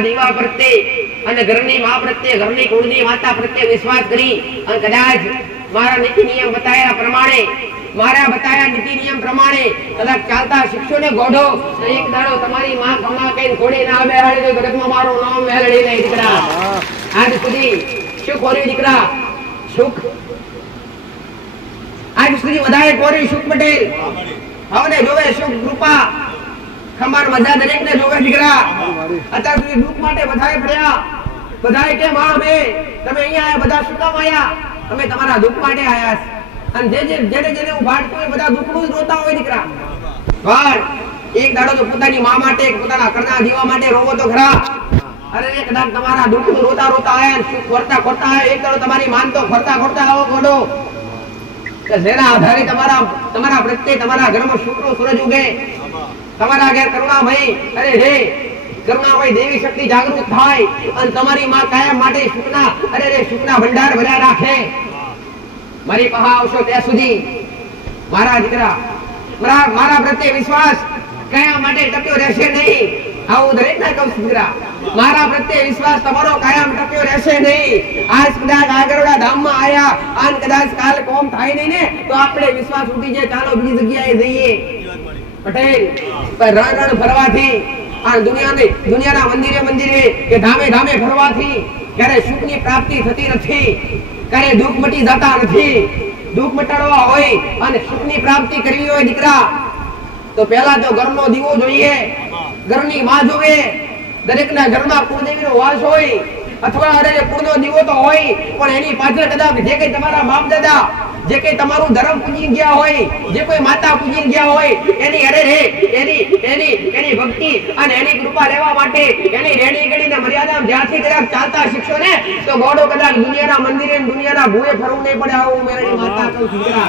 ઘરના દીવા પ્રત્યે અને ઘરની માં પ્રત્યે, ઘરની કુળની માતા પ્રત્યે વિશ્વાસ કરી અને કદાચ મારા નીતિ નિયમ બતાવ્યા પ્રમાણે, મારા બતાવ્યા નીતિ નિયમ પ્રમાણે કદાચ ચાલતા શિક્ષો ને ગોઢો, એક દાડો તમારી માં કમા કઈ ઘોડે ના બેહાડી તો જગતમાં મારું નામ મેળવી લે દીકરા. આજ સુધી સુખ હોરી દીકરા, સુખ આજ સુધી વધારે કોરી સુખ પટેલ હવે જોવે સુખ કૃપા ખમાર મજા દરેક ને જોવે દીકરા. અત્યાર સુધી દુઃખ માટે બધાએ પડ્યા, બધાએ કેમ અમે તમે અહીંયા આયા, બધા શું કામ આયા? અમે તમારા દુઃખ માટે આયા અને જેને હું ભાડતો હોય બધા દુઃખનું જ રોતા હોય દીકરા. પણ એક દાડો તો પોતાની માં માટે, પોતાના ઘરના દીવા માટે રોવો તો ખરા. અરે કદાચ તમારા દુઃખનું રોતા રોતા આયા, સુખ ખોરતા ખોરતા આયા, એક દાડો તમારી માન તો ખોરતા ખોરતા આવો ગોડો કે જેના આધારે તમારા પ્રત્યે તમારા ઘરમાં શુક્ર સૂરજ ઉગે, તમારા ઘેર કરુણામય, અરે રે કરુણામય દેવી શક્તિ જાગૃત થાય અને તમારી માં કાયમ માટે સુખના, અરે રે સુખના ભંડાર ભર્યા રાખે. મારી પાસે આવશો ત્યાં સુધી મારા દીકરા, મારા પ્રત્યે વિશ્વાસ કાયમ માટે ટક્યો રહેશે નહીં. આવું દરેક ના કહું દીકરા, મારા પ્રત્યે વિશ્વાસ તમારો કાયમ ટક્યો રહેશે નહીં. આજ કદાચ આગળના ધામમાં આયા અને કદાચ કાલ કોમ થાય નહીં ને તો આપણે વિશ્વાસ ઉઠી જાય, ચાલો બીજી જગ્યાએ જઈએ. પટેલ રણ રણ ફરવાથી આ દુનિયાના મંદિરે કે ધામે ધામે ફરવાથી ક્યારે સુખની પ્રાપ્તિ થતી નથી, ક્યારે દુઃખ મટી જતા નથી. દુઃખ મટાડવા હોય અને સુખની પ્રાપ્તિ કરવી હોય દીકરા તો પહેલા તો ઘરનો દીવો જોઈએ, ઘરની માં જોવે. દરેકના ઘરમાં કુળદેવીનો વાસ હોય અથવા અરે કુળનો દીવો તો હોય, પણ એની પાછળ કદાચ જે કઈ તમારા બાપ દાદા, જે કઈ તમારું ધર્મ પૂજી ગયા હોય, જે કોઈ માતા પૂજી ગયા હોય, એની અરે રે એની ભક્તિ અને એની કૃપા લેવા માટે એની રેડી ગડીને મર્યાદા જ્યાંથી કદાચ ચાલતા શીખશો ને તો ગોડો કદાચ દુનિયાના મંદિરે દુનિયાના ભૂએ ફરવું નહીં પડે. આવું મેરી માતા કહું દીકરા.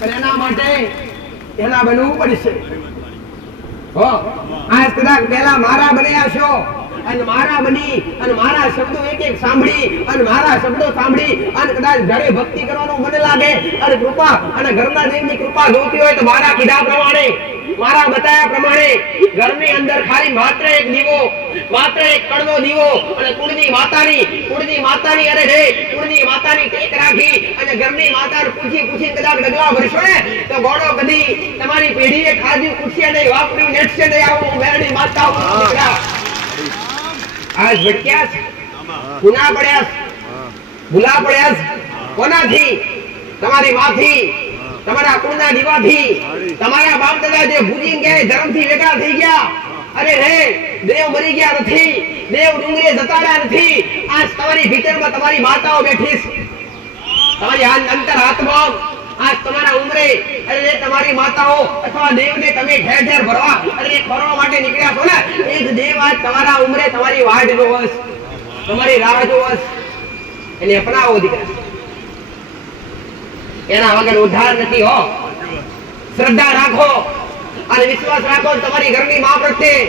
પણ એના માટે એના બનવું પડશે. આજ કદાચ પહેલા મારા બન્યા છો અને મારા બની અને મારા શબ્દો એક એક સાંભળી અને મારા શબ્દો સાંભળી અને કદાચ ઘરે ભક્તિ કરવાનું મને લાગે અને કૃપા અને ઘરના દેવની કૃપા જોતી હોય તો મારા કીધા પ્રમાણે, મારા બતાવ્યા પ્રમાણે ઘરની અંદર ખાલી માત્ર એક દીવો, માત્ર એક કડવો દીવો અને કુળની માતાની અરે રે કુળની માતાની ટેક રાખી અને ઘરની માતાને પૂછી કદાચ ડગલા ભરશો ને તો ગોળો કદી તમારી પેઢીએ ખાધું પૂછશે નહીં, વાપર્યું નેટશે નહીં. આવું મેરડી માતા દીકરા આજ ભટક્યા છે, ગુના પડ્યા, ભૂલા પડ્યા કોનાથી? તમારી માથી, તમારા કુળના દીવાથી, તમારા બાપ દાદા જે ભૂજી ગયા ધર્મથી વેગળા થઈ ગયા. અરે રે દેવ મરી ગયા નથી, દેવ ડુંગરે જતા રહ્યા નથી. આજ તમારી ભીતરમાં તમારી માતાઓ બેઠી છે, તમારી અંતર આત્મા આજ તમારા ઉમરે અરે તમારી માતાઓ અથવા દેવને તમે ઘેર ઘેર ભરવા અરે ફરવા માટે નીકળ્યા છો ને એ જ દેવ આજ તમારા ઉમરે તમારી વાટ જોવસ, તમારી રાહ જોવસ. એને અપનાવો દીકરા, એના વગર ઉદ્ધાર નથી. હો શ્રદ્ધા રાખો અને વિશ્વાસ રાખો તમારી ઘરની માં પ્રત્યે.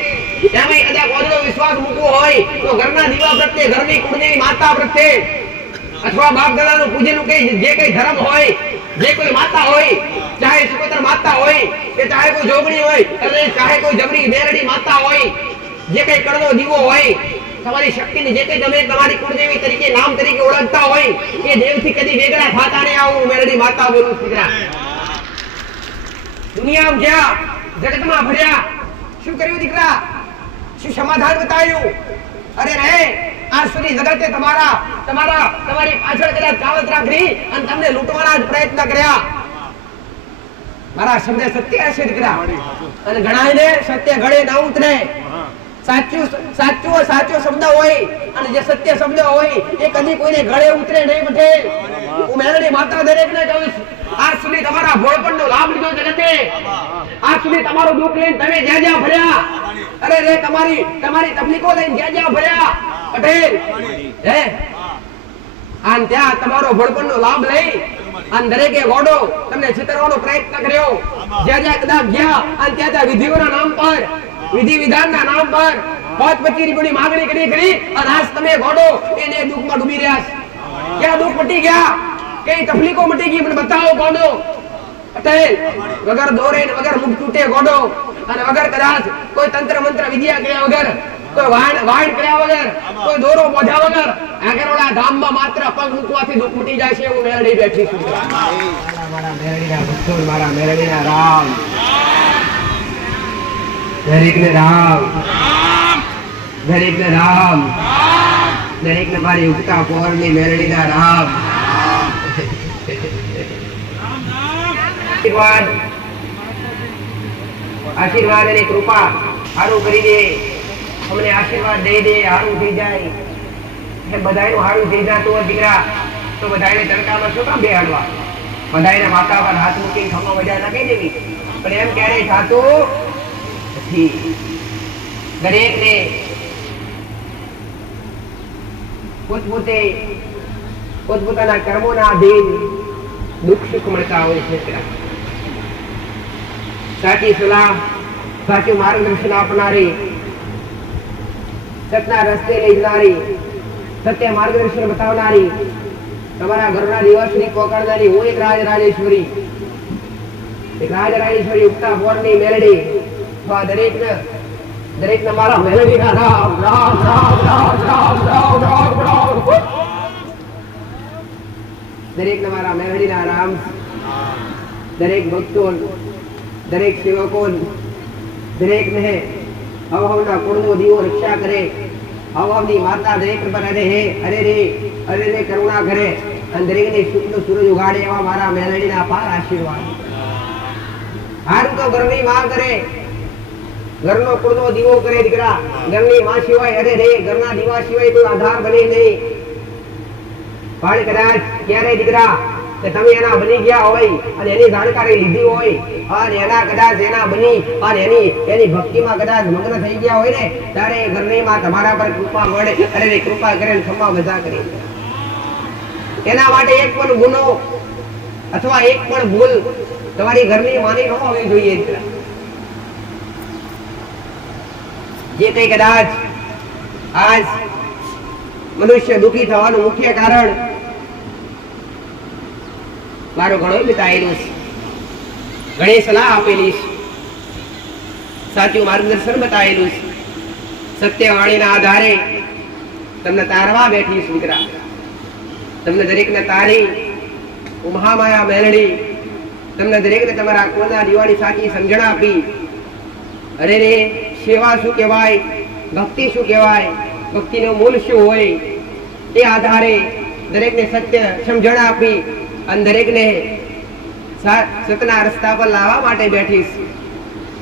એમાં કદાચ ઓછો વિશ્વાસ મૂકવો હોય તો ઘરના દીવા પ્રત્યે, ઘરની કુળની માતા પ્રત્યે અથવા બાપ દાદાનું પૂજનનું જે કઈ ધર્મ હોય, જે કોઈ માતા હોય, ચાહે સુકોતર માતા હોય કે ચાહે કોઈ જોગણી હોય અને ચાહે કોઈ જબરી બેરડી માતા હોય, જે કઈ કડવો દીવો હોય, તમારી શક્તિની જે કઈ તમે તમારી કુળદેવી તરીકે નામ તરીકે ઓળખતા હોય એ દેવથી કદી વેગળા થતા નહીં. આવું મેરડી માતા બોલું દીકરા. દુનિયામાં ગયા, જગતમાં ફર્યા, શું કર્યું દીકરા? શું સમાધાન બતાવ્યું? અરે રે આજ સુધી જગતે તમારી પાછળ કદાચ કાવત રાખી અને તમને લૂંટવાના જ પ્રયત્ન કર્યા. મારા શબ્દ સત્ય હશે દીકરા અને ઘણાને સત્ય ગળે ના ઉતરે. સાચો શબ્દ હોય અને જે સત્ય શબ્દ હોય એ કદી કોઈને ગળે ઉતરે નહીં. બટે હું મેરડી માતા દરેકને કહું છું, આજ સુધી તમારા ભોળપણનો લાભ લીધો જગતે, આજ સુધી તમારું દુઃખ લઈને તમે જ્યાં ફર્યા, અરે રે તમારી તકલીફો લઈને જ્યાં ફર્યા પટેલ હે આન ત્યાં તમારો ભોળપણનો લાભ લઈ અને દરેકે ગોડો તમને છેતરવાનો પ્રયત્ન કર્યો. જ્યાં કદાચ ગયા અને ત્યાં વિધિઓના નામ પર, વિધિ વિધાનના નામ પર પાંચ પચી રૂપિયાની માંગણી કરી અને આજ તમે ગોડો એને દુઃખમાં ડૂબી રહ્યા છે. ક્યાં દુઃખ મટી ગયા, કઈ તકલીફો મટી ગઈ મને બતાવો ગોડો. પટેલ વગર દોરે વગર મુખ તૂટે ગોડો અને વગર કદાચ કોઈ તંત્ર મંત્ર વિદ્યા કર્યા વગર કોઈ વાણ કર્યા વગર, કોઈ દોરો બોધ્યા વગર આગળવાળા ધામમાં માત્ર પગ મૂકવાથી દુઃખ મટી જાય છે એવું મેળડી બેઠી છું. મારા મેળડીના ભક્તો, મારા મેળડીના રામ, દરેકને રામ, દરેકને રામ, દરેકને મારી ઉગતા પોરની મેળડીના રામ. આશીર્વાદ અને કૃપા સારું કરી દે, અમને આશીર્વાદ દઈ દે, સારું થઈ જાય. બધાનું સારું થઈ જતું હોય દીકરા તો બધાને તડકામાં શું કામ બેહાડવા? બધાને માથા પર હાથ મૂકીને ખમા મજા નાખી દેવી, પણ એમ ક્યારેય થતું નથી. દરેકને પોતપોતાના કર્મોના આધીન દુઃખ સુખ મળતા હોય છે. સાચી સલાહ, સાચું માર્ગદર્શન આપનારી, સત્યના રસ્તે લઈ જનારી, સત્ય માર્ગદર્શન બતાવનારી, તમારા ઘરના દિવસની પકડનારી હું એક રાજરાજેશ્વરી, ઉગતા પોરની મેલડી. દરેકને મારા મેલડીના રામ રામ રામ રામ રામ રામ રામ રામ. દરેકને મારા મેલડીના રામ. દરેક ભક્તો, દરેક સેવકો, દરેકને હવહવના કુળનો દીવો રક્ષા કરે. હવહવની માતા દરેક પર અરે રે કરુણા કરે અને દરેકને શુક્લ સૂરજ ઉગાડે એવા મારા મેલડીના પાર આશીર્વાદ. હારું તો ઘરની માં કરે, ઘરનો કુળનો દીવો કરે દીકરા. ઘરની માં સિવાય અરે રે ઘરના દીવા સિવાય કોઈ આધાર બને નહીં. પણ કદાચ ક્યારે દીકરા કે તમે એના બની ગયા હોય અને એની જાણકારી લીધી હોય અને એના કદાચ એના બની અને એની ભક્તિમાં કદાચ મગ્ન થઈ ગયા હોય ને, ત્યારે ઘરની માં તમારા પર કૃપા મળે. અરે કૃપા કરે ખમ્મા મજા કરે. એના માટે એક પણ ગુનો અથવા એક પણ ભૂલ તમારી ઘરની માની ન હોવી જોઈએ. જે કઈ કદાચ આજ મનુષ્ય દુઃખી થવાનું મુખ્ય કારણ મારો ઘણો બતાવેલું છે, ઘણી સલાહ આપેલી છે, સાચું માર્ગદર્શન બતાવેલું છે. સત્યવાણીના આધારે તમને તારવા બેઠી છું દીકરા. તમને દરેકને તારી મહામાયા મેલડી, તમને દરેકને તમારા કુળના દીવાની સાચી સમજણ આપી. અરે રે સેવા શું કહેવાય, ભક્તિ શું કહેવાય, ભક્તિનું મૂળ શું હોય એ આધારે દરેકને સત્ય સમજણ આપી અને દરેકને સતના રસ્તા પર લાવવા માટે બેઠીશ.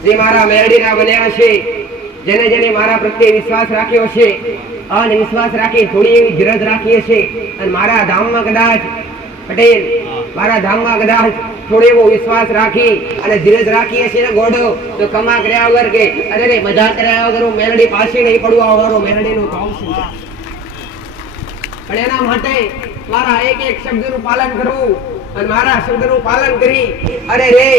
જે મારા મેરડીના બન્યા છે, જેને મારા પ્રત્યે વિશ્વાસ રાખ્યો છે અને વિશ્વાસ રાખી થોડી એવી ધીરજ રાખી છે અને મારા ધામમાં કદાચ પટેલ મારા ધામમાં કદાચ થોડો એવો વિશ્વાસ રાખી અને ધીરજ રાખીએ છીએ ને ગોડો તો કમા કર્યા વગર કે અરે મજા કર્યા વગર હું મેલડી પાસે નહીં પડવા વાળો મેલડીનું ભાવ શું. પણ એના માટે મારા એક શબ્દનું પાલન કરવું અને મારા શબ્દનું પાલન કરી અરે રે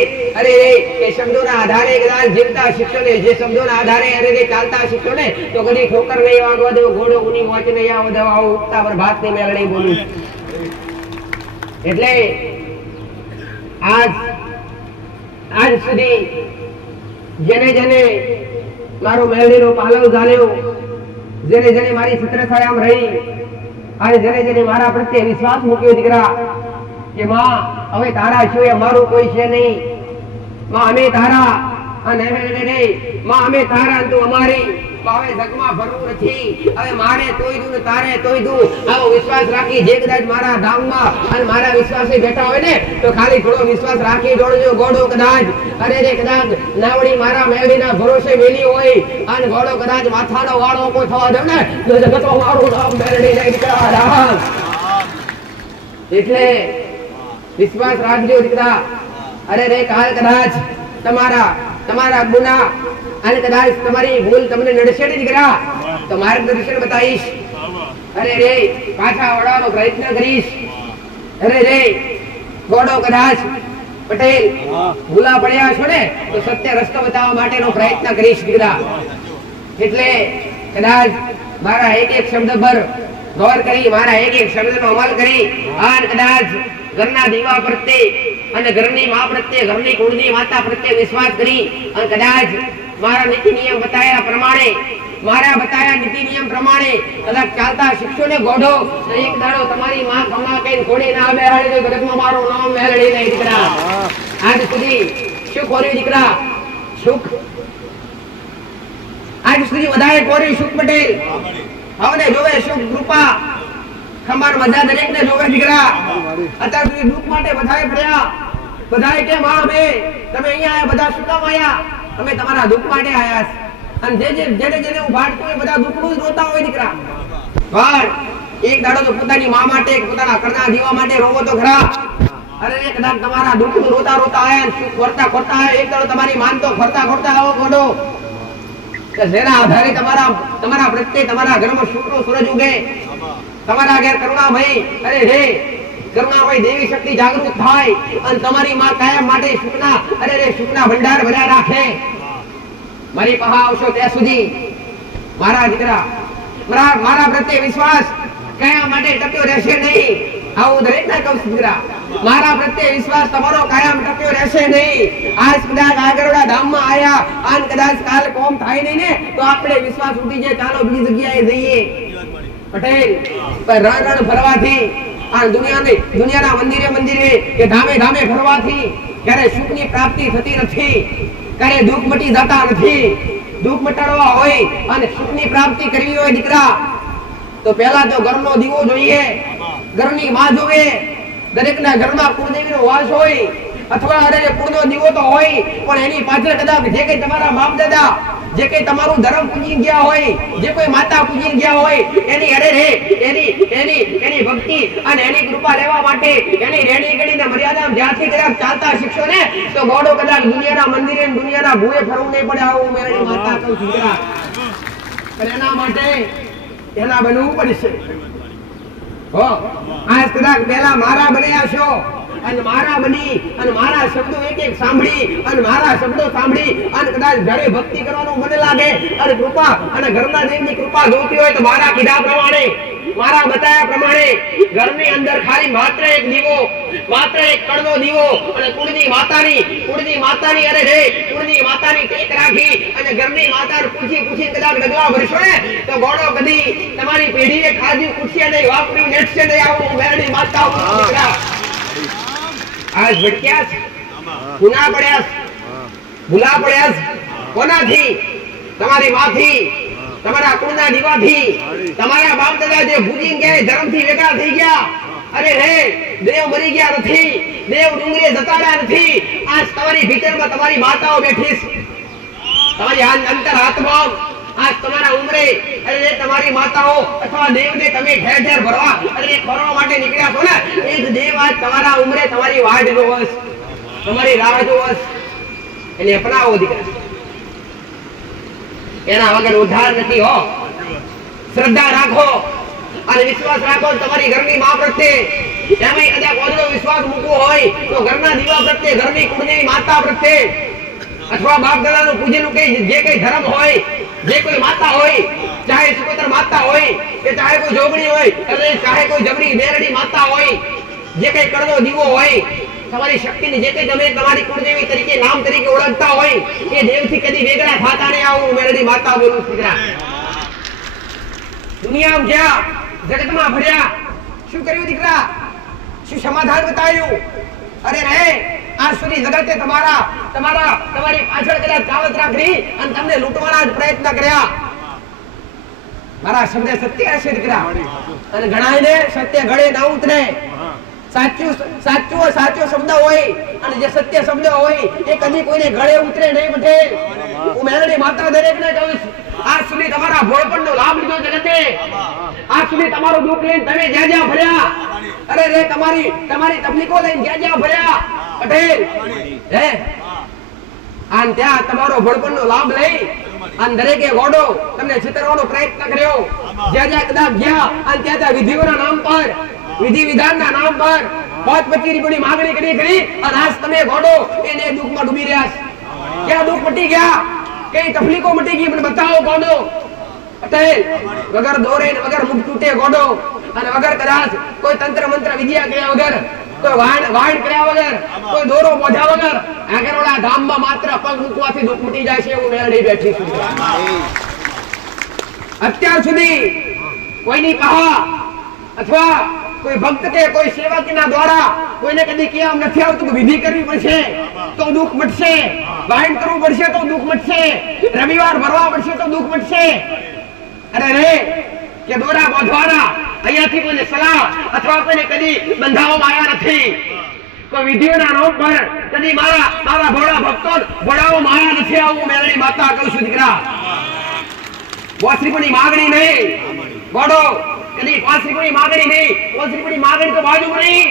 એ શબ્દોના આધારે કદાચ જીવતા શીખશો ને, જે શબ્દોના આધારે અરે રે ચાલતા શીખશો ને તો કદી ઠોકર નહીં વાગવા દેવો, ઘોડો ઉની મોચ નહીં આવો દેવા ઉગતા પર ભાત ની મેલડી બોલું. એટલે આજ સુધી જેને મારો મેલડીનો પાલવ ઝાલ્યો, જેને મારી છત્રછાયામાં રહી અને જેને મારા પ્રત્યે વિશ્વાસ મૂક્યો દીકરા કે માં હવે તારા સિવાય મારું કોઈ છે નહીં, માં અમે તારા અને માં અમે તારા તું અમારી, હવે જગમાં ભરવું નથી, હવે મારે તોય દઉં ને તારે તોય દઉં, આવો વિશ્વાસ રાખી જે કદાચ મારા ધામમાં અને મારા વિશ્વાસે બેઠા હોય ને તો ખાલી થોડો વિશ્વાસ રાખી જોડજો. ગોડો કદાચ અરે કદાચ નાવડી મારા મેલડીના ભરોસે મેલી હોય અને ગોડો કદાચ માથાનો વાળો કો થવા દે ને તો જગતો મારું નામ મેલડી ને દીકરા રામ. એટલે વિશ્વાસ રાખજો દીકરા. અરે કાલ કદાચ તમારા ગુના અને કદાચ તમારી ભૂલ તમને નડશે દીકરા તો માર્ગદર્શન બતાવીશ. અરે પાછા વળવાનો પ્રયત્ન કરીશ. અરે ગોડો કદાચ પટેલ ભૂલા પડ્યા છો ને તો સત્ય રસ્તો બતાવવા માટેનો પ્રયત્ન કરીશ દીકરા. એટલે કદાચ મારા એક શબ્દ પર ગૌર કરી, મારા એક શબ્દનો અમલ કરી અને કદાચ ઘરના દીવા પ્રત્યે અને ઘરની મા પ્રત્યે, ઘરની કુળની માતા પ્રત્યે વિશ્વાસ કરી અને કદાચ મારા નીતિ નિયમ બતાવ્યા પ્રમાણે મારા બતાયા નીતિ નિયમ પ્રમાણે કદાચ ચાલતા શીખશો ને ગોઢો તો એક દાડો તમારી માં ખમા કઈ ઘોડી ના બેહાડી તો જગતમાં મારું નામ મેળવી નહીં દીકરા. આજ સુધી શું કર્યું દીકરા? સુખ આજ સુધી વધારે કોરી સુખ પટેલ હવે જોવે સુખ કૃપા ખમાર મજા દરેક ને જોવે દીકરા. અત્યાર સુધી દુઃખ માટે બધાએ પડ્યા. બધાએ કેમ અમે તમે અહીંયા આયા બધા શું કામ આયા? અમે તમારા દુઃખ માટે આયા અને જેને હું ભાડતું એ બધા દુઃખનું જ રોતા હોય દીકરા. પણ એક દાડો તો પોતાની માં માટે પોતાના ઘરના જીવા માટે રોવો તો ખરા. અરે કદાચ તમારા દુઃખનું રોતા રોતા આયા સુખ કરતા કરતા આયા એક દાડો તમારી માન તો ફરતા ફરતા આવો ગોડો કે જેના આધારે તમારા પ્રત્યે તમારા ઘરમાં શુક્ર સૂરજ ઉગે. તમારા ઘેર કરુણામય અરે રે કરુણામય દેવી શક્તિ જાગૃત થાય અને તમારી માં કાયમ માટે સુખના ભંડાર ભર્યા રાખે. મારી પાસે આવશો ત્યાં સુધી મારા દીકરા મારા પ્રત્યે વિશ્વાસ કયા માટે ટક્યો રહેશે નહીં. આવું દરેક ના કહું દીકરા. મારા પ્રત્યે વિશ્વાસ તમારો કાયમ ટક્યો રહેશે નહીં. આજ કદાચ આગળના ધામમાં આયા અને કદાચ કાલ કોમ થાય નહીં ને તો આપણે વિશ્વાસ ઉઠી જાય ચાલો બીજી જગ્યાએ જઈએ. પટેલ પર રણ ફરવાથી આ દુનિયાના મંદિરે કે ધામે ધામે ફરવાથી ક્યારે સુખની પ્રાપ્તિ થતી નથી. ક્યારે દુઃખ મટી જતા નથી. દુઃખ મટાડવા હોય અને સુખની પ્રાપ્તિ કરવી હોય દીકરા તો પહેલા તો ઘરનો દીવો જોઈએ. ઘરની માં જોવે. દરેકના ઘરમાં કુળદેવીનો વાસ હોય અથવા કુળનો દીવો તો હોય પણ એની પાછળ કદાચ જે કઈ તમારા બાપ દાદા જે કઈ તમારું ધર્મ પૂજી ગયા હોય જે કોઈ માતા પૂજી ગયા હોય એની ભક્તિ અને એની કૃપા લેવા માટે એની રેડી ગણીને મર્યાદા જ્યાંથી કદાચ ચાલતા શીખશો ને તો ગોડો કદાચ દુનિયાના મંદિરે દુનિયાના ભૂએ ફરવું નહીં પડે. આવું મેરી માતા કહું દીકરા. પણ એના માટે એના બનવું પડશે. હો આજ કદાચ પહેલા મારા બન્યા છો અને મારા બની અને મારા શબ્દો એક એક સાંભળી અને મારા શબ્દો સાંભળી અને કદાચ ઘરે ભક્તિ કરવાનું મને લાગે અને કૃપા અને ઘરના દેવની કૃપા જોતી હોય તો મારા કીધા પ્રમાણે મારા બતાયા પ્રમાણે ઘરની અંદર ખાલી માત્ર એક દીવો માત્ર એક કડવો દીવો અને કુળની માતાની ટેક રાખી અને ઘરની માતાને પૂછી કદાચ ડગલા ભરશો ને તો ગોળો કદી તમારી પેઢીએ ખાધી પૂછ્યા નહીં વાપર્યું નેટશે નહીં. આવું મેરડી માતા આજ ભટક્યા ગુના ભૂલા પડ્યા કોનાથી? તમારી માથી તમારા કુળના દીવાથી તમારા બાપ દાદા જે ભૂજી ગયા ધર્મથી વેગળા થઈ ગયા. અરે રે દેવ મરી ગયા નથી. દેવ ડુંગરે જતા રહ્યા નથી. આજ તમારી ભીતરમાં તમારી માતાઓ બેઠી છે. તમારી અંતર આત્મા આજ તમારા ઉમરે અરે તમારી માતાઓ અથવા દેવને તમે ઘેર ઘેર ભરવા ફરવા માટે નીકળ્યા છો ને એ જ દેવ આજ તમારા ઉમરે તમારી વાડ જોવસ તમારી રાહ જોવસ. એને અપનાવો દીકરા. એના વગર ઉદ્ધાર નથી. હો શ્રદ્ધા રાખો અને વિશ્વાસ રાખો તમારી ઘરની માં પ્રત્યે. એમાંય કદાચ ઓછો વિશ્વાસ મૂકવો હોય તો ઘરના દીવા પ્રત્યે ઘરની કુળની માતા પ્રત્યે અથવા બાપ દાદાનું પૂજનનું જે કઈ ધર્મ હોય જે કોઈ માતા હોય ચાહે સુકોતર માતા હોય કે ચાહે કોઈ જોગણી હોય અને ચાહે કોઈ જબરી મેરડી માતા હોય જે કઈ કડવો દીવો હોય તમારી શક્તિને જે કઈ તમે તમારી કુળદેવી તરીકે નામ તરીકે ઓળખતા હોય એ દેવથી કદી વેગળા થતા નહીં. આવું મેરડી માતા બોલું દીકરા. દુનિયામાં ગયા જગતમાં ફર્યા શું કર્યું દીકરા? શું સમાધાન બતાવ્યું? અરે રે આજ સુધી જગતે તમારી પાછળ કદાચ કાવત રાખી અને તમને લૂંટવાના જ પ્રયત્ન કર્યા. મારા શબ્દ સત્ય હશે દીકરા અને ઘણાને સત્ય ગળે ના ઉતરે. સાચો શબ્દ હોય અને જે સત્ય શબ્દ હોય એ કદી કોઈને ગળે ઉતરે નહીં. પટેલ હું મેરડી માતા દરેકને કહું છું આજ સુધી તમારા ભોળપણનો લાભ લીધો જગતે. આજ સુધી તમારું દુઃખ લઈને તમે જ્યાં ભર્યા અરે રે તમારી તકલીફો લઈને જ્યાં ભર્યા પટેલ હે અને ત્યાં તમારો ભોળપણનો લાભ લઈ અને દરેકે ગોડો તમને છેતરવાનો પ્રયત્ન કર્યો. જ્યાં કદાચ ગયા અને ત્યાં વિધિઓના નામ પર વિધિ વિધાનના નામ પર 5-25 રૂપિયાની માંગણી કરી અને આજ તમે ગોડો એને દુઃખમાં ડૂબી રહ્યા છો. ક્યાં દુઃખ મટી ગયા? કઈ તકલીફો મટી ગઈ? મને બતાવો ગોડો. પટેલ વગર દોરે વગર મુખ તૂટે ગોડો અને વગર કદાચ કોઈ તંત્ર મંત્ર વિદ્યા કર્યા વગર કોઈ વાણ કર્યા વગર કોઈ દોરો બોધા વગર આગળવાળા ધામમાં માત્ર પગ મૂકવાથી દુઃખ મટી જાય છે. એવું મેરડી બેઠી છું. અત્યાર સુધી કોઈની પાહા અથવા કોઈ ભક્ત કે કોઈ સેવકના દ્વારા કોઈને કદી કેમ નથી આવતું કે વિધિ કરવી પડશે તો દુઃખ મટશે, વાહન કરવું પડશે તો દુઃખ મટશે, રવિવાર ભરવા પડશે તો દુઃખ મટશે. અરે રે કે દોરા બાંધવાના અહીંયાથી કોઈને સલાહ અથવા કોઈને કદી બંધાવવામાં આવ્યા નથી. કોઈ વિધિઓના નામ પર કદી મારા ભોળા ભક્તો ભોળાવવામાં આવ્યા નથી. આવું મેલડી માતા કહું છું દીકરા. પોસરીપુની માગણી નહીં ગોડો, કદી પોસરીપુની માગણી નહીં. પોસરીપુની માગણી તો બાજુ નહીં,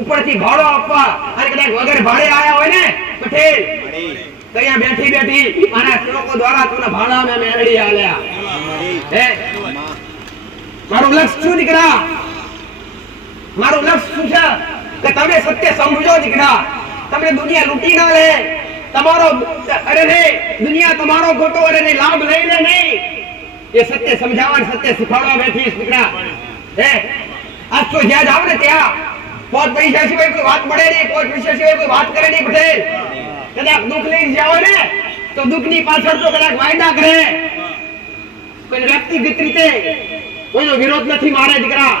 ઉપરથી ભાડો આપવા. અને કદાચ વગર ભાડે આયા હોય ને પટેલ તો અહીંયા બેઠી મારા શ્લોકો દ્વારા તમને ભાડા મેં મેળડી આલ્યા. હે મારું લક્ષ્ય શું દીકરા? મારું લક્ષ્ય શું છે કે તમે સત્ય સમજો દીકરા. તમે દુનિયા લૂંટી ના લે. તમારો અરે રે દુનિયા તમારો ખોટો અરે રે લાભ લઈ લે નહીં. એ સત્ય સમજાવવા સત્ય શીખવાડવા બેઠી દીકરા. હે આજ તો જ્યાં જાવ ને ત્યાં પોત પૈસા સિવાય કોઈ વાત મળે નહીં, પોત પૈસા સિવાય કોઈ વાત કરે નહીં. પટેલ કદાચ દુઃખ લઈને જાવ ને તો દુઃખની પાછળ તો કદાચ વાયદા કરે. કોઈ વ્યક્તિગત રીતે કોઈનો વિરોધ નથી મારે દીકરા.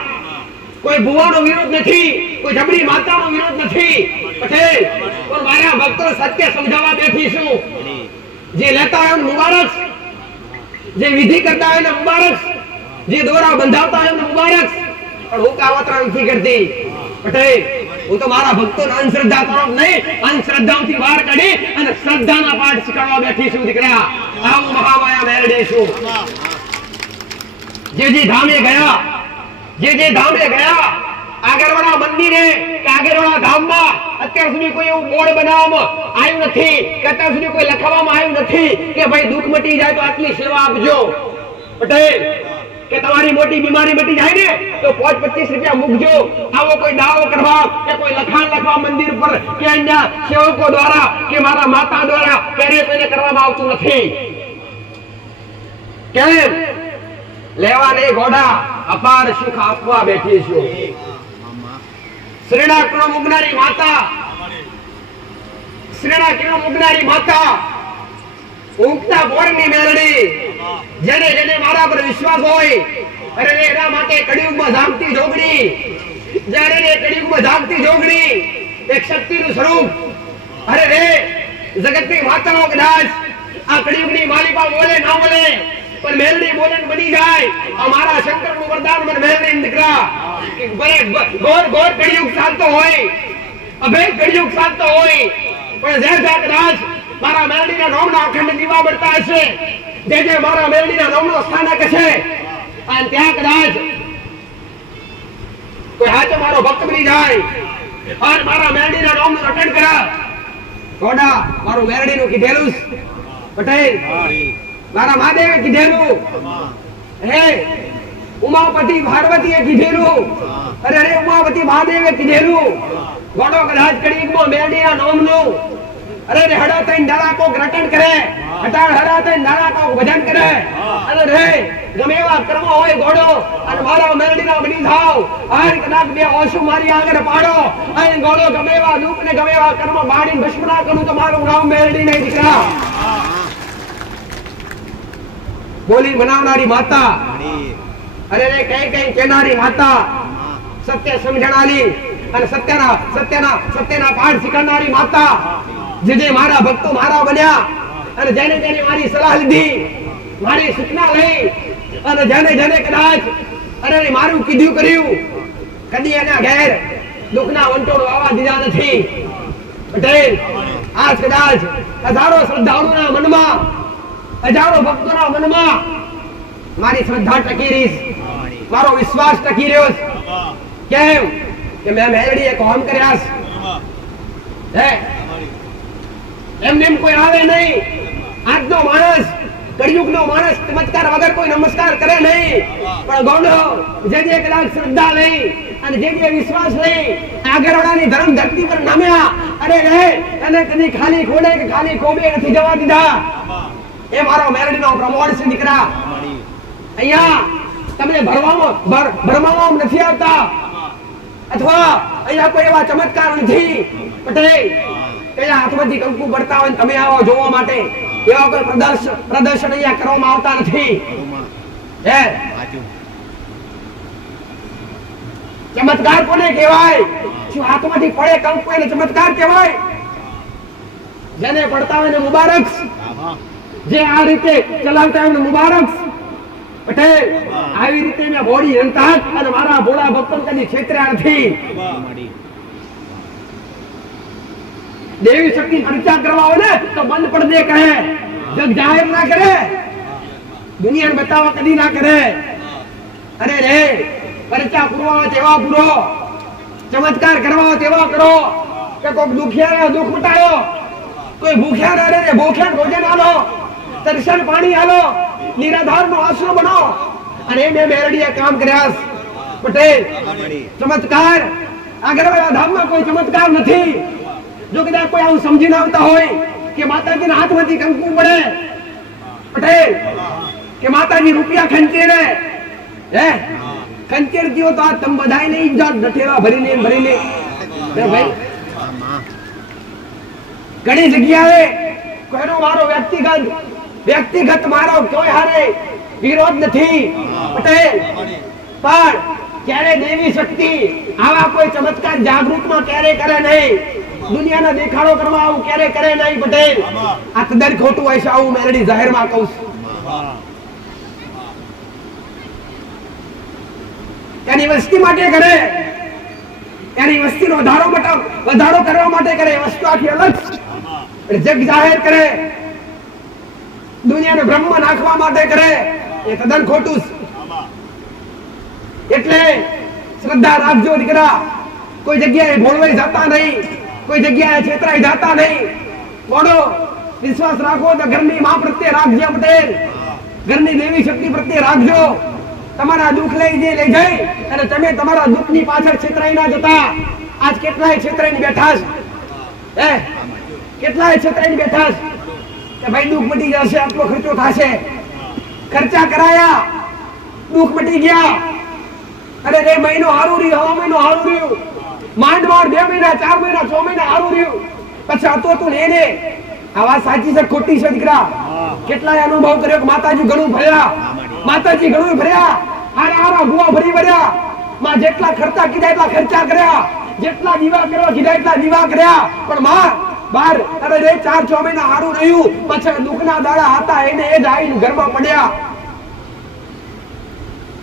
કોઈ ભુવાનો વિરોધ નથી, કોઈ જબરી માતાનો વિરોધ નથી. પટેલ પણ મારા ભક્તો સત્ય સમજાવવા બેઠી છું. જે લેતા હોય મુબારક, જે વિધિ કરતા હોય મુબારક, જે દોરા બંધાવતા હોય મુબારક. પણ હું કાવતરા નથી કરતી પટેલ. હું તો મારા ભક્તોને અંધશ્રદ્ધા તરફ નહીં, અંધશ્રદ્ધાઓથી બહાર કાઢી અને શ્રદ્ધાના પાઠ શીખવવા બેઠી છું દીકરા. આવું મહામાયા મેળવી છું. જે ધામે ગયા આગળવાળા મંદિરે કે આગળવાળા ધામમાં અત્યાર સુધી કોઈ એવું બોર્ડ બનાવવામાં આવ્યું નથી, કે અત્યાર સુધી કોઈ લખવામાં આવ્યું નથી કે ભાઈ દુઃખ મટી જાય તો આટલી સેવા આપજો. પટેલ કે તમારી મોટી બીમારી મટી જાય ને તો 25 રૂપિયા મૂકજો. આવો કોઈ દાવો કરવા કે કોઈ લખાણ લખવા મંદિર પર કે અન્ય સેવકો દ્વારા કે મારા માતા દ્વારા કોઈને કરવામાં આવતું નથી. કેમ? લેવા નહીં ગોડા, અપાર સુખ આપવા બેઠી છું. શ્રેણા કિલો મુગનારી માતા, ઉગતા બોરની મેલડી. જેને મારા પર વિશ્વાસ હોય અરે એના માટે કળિયુગમાં ધામતી જોગણી. જ્યારે કળિયુગમાં ધામતી જોગણી એક શક્તિનું સ્વરૂપ. અરે રે જગતની માતાઓ કદાચ આ કળિયુગની માલિકા બોલે ના બોલે પણ મેલડી બોલે બની જાય. અમારા શંકરનું વરદાન મને મેલડી દીકરા. ગોર કળિયુગ ચાલતો હોય, અભેદ કળિયુગ ચાલતો હોય પણ જ્યાં કદાચ મારા મેલડીના નામના અખંડ દીવા બળતા હશે, જે મારા મેલડીના નામનો સ્થાનક છે અને ત્યાં કદાચ કોઈ હાચો મારો ભક્ત બની જાય અને મારા મેલડીના નામનું રટણ કરે. ગોડા મારું મેલડીનું કીધેલું પટેલ, મારા મહાદેવે કીધેલું, હે ઉમાપતિ પાર્વતીએ કીધેલું, અરે ઉમાપતિ મહાદેવે કીધેલું. ગોડો કદાચ કળિયુગમાં મેલડીના નામનું અરે હડા તઈ દાડા કોક રટણ કરે, હડા તઈ દાડા કોક ભજન કરે. અને રે ગમે એવા કર્મ હોય ગોડો અને મારા મેલડીના બની થાવ. આ કદાચ બે ઓછું મારી આગળ પાડો અને ગોડો ગમે એવા દુઃખ ને ગમે એવા કર્મ બાળી ભસ્મ ના કરું તો મારું નામ મેલડી નહીં દીકરા. બોલી બનાવનારી માતા, અરે રે કઈ કેનારી માતા, સત્ય સમજણાલી અને સત્યના પાઠ શીખવનારી માતા. જે મારા ભક્તો મારા બન્યા અને જેને મારી સલાહ લીધી, મારી સૂચના લઈ અને જેને કદાચ અરે મારું કીધું કર્યું, કદી એના ઘેર દુઃખના વંટોળ વાવા દીધા નથી. પટેલ આજ કદાચ હજારો શ્રદ્ધાળુના મનમાં, હજારો ભક્તોના મનમાં મારી શ્રદ્ધા ટકી રહી, મારો વિશ્વાસ ટકી રહ્યો. કેમ કે મેં મેલડીએ કામ કર્યા છે. એમને કોઈ આવે નહીં. આજનો માણસ, કળિયુગનો માણસ ચમત્કાર વગર કોઈ નમસ્કાર કરે નહીં. પણ ગોડો જે કદાચ શ્રદ્ધા લઈ અને જે વિશ્વાસ લઈ આગળવાળાની ધર્મ ધરતી પર નામ્યા, અરે રે એને કદી ખાલી ખોડે કે ખાલી કોબે નથી જવા દીધા. એ મારો મેલડીનો પ્રમોડ છે દીકરા. અહીંયા તમને ભરવામાં નથી આવતા અથવા અહીંયા કોઈ એવા ચમત્કાર નથી. પટેલ કયા હાથમાંથી કંકુ પડતા હોય તમે આવો જોવા માટે એવા કોઈ પ્રદર્શન અહીંયા કરવામાં આવતા નથી. હે ચમત્કાર કોને કહેવાય? શું હાથમાંથી પડે કંકુ એને ચમત્કાર કહેવાય? જેને પડતા હોય ને મુબારક, જે આ રીતે ચલાવતા હોય ને મુબારક. પટેલ આવી રીતે મેં બોડી અંતાક અને મારા ભોળા ભક્તો કદી છેતર્યા નથી. દેવી શક્તિ ખર્ચા કરવા હોય ને તો બંધ પડદે કહે, જગ જાહેર ના કરે, દુનિયાને બતાવવા કદી ના કરે. અરે રે ખર્ચા પૂરવા હોય તેવા પૂરો, ચમત્કાર કરવા હોય તેવા કરો. કે કોઈક દુખિયા દુઃખ મટાડો, કોઈ ભૂખ્યા રહે ભૂખ્યા ભોજન આલો, દર્શન પાણી આલો, નિરાધાર નો આશરો બનો. અને એ બે મેરડીએ કામ કર્યા. પટેલ ચમત્કાર આગળવાળા ધામમાં કોઈ ચમત્કાર નથી. જો કદાચ કોઈ આવું સમજીને આવતા હોય કે માતાજીના હાથમાંથી કંકુ પડે, પટેલ કે માતાજી રૂપિયા ખંચેરે, હે ખંચેર થયો તો આ તમ બધાય ને ઇજ્જત ડઠેવા ભરીને ભાઈ ઘણી જગ્યાએ કોઈનો મારો વ્યક્તિગત મારો કોઈ હારે વિરોધ નથી. પટેલ પણ ક્યારે દેવી શક્તિ આવા કોઈ ચમત્કાર જાગૃતમાં ક્યારે કરે નહીં, દુનિયાના દેખાડો કરવા આવું ક્યારે કરે નહીં. પટેલ આ તદ્દન ખોટું હોય છે. આવું મેરડી જાહેરમાં કહું છું. એની વસ્તી માટે કરે, એની વસ્તીનો વધારો કરવા માટે કરે. વસ્તુ આખી અલગ જગ જાહેર કરે, દુનિયાને બ્રહ્મ નાખવા માટે કરે. એ તદ્દન ખોટું. એટલે શ્રદ્ધા રાખજો દીકરા. કોઈ જગ્યાએ ભોળવાઈ જતા નહીં, કોઈ જગ્યાએ છેતરાઈ જતા નહીં. બોલો વિશ્વાસ રાખો તો ઘરની માં પ્રત્યે રાખજો. પટેલ ઘરની દેવી શક્તિ પ્રત્યે રાખજો. તમારા દુઃખ લઈ જઈ અને તમે તમારા દુઃખની પાછળ છેતરાઈ ના જતા. આજ કેટલાય છેતરાઈને બેઠા છે, કેટલાય છેતરાઈને બેઠા છે કે ભાઈ દુઃખ મટી જશે, આટલો ખર્ચો થશે. ખર્ચા કરાયા, દુઃખ મટી ગયા. અરે એ મહિનો હારું રહ્યું, હવા મહિનો હારું રહ્યું, માંડ 2 મહિના 4 મહિના 6 મહિના હારું રહ્યું, પછી હતું ને આ વાત સાચી છે ખોટી છે દીકરા? કેટલાય અનુભવ કર્યો કે માતાજી ઘણું ભર્યા, માતાજી ઘણું ભર્યા, હારા ગુવા ભરી ભર્યા, માં જેટલા ખર્ચા કીધા એટલા ખર્ચા કર્યા, જેટલા દીવા કરવા કીધા એટલા દીવા કર્યા. પણ માં બાર અરે 4-6 મહિના હારું રહ્યું, પછી દુઃખના દાડા હતા એને એ જ આવીને ઘરમાં પડ્યા.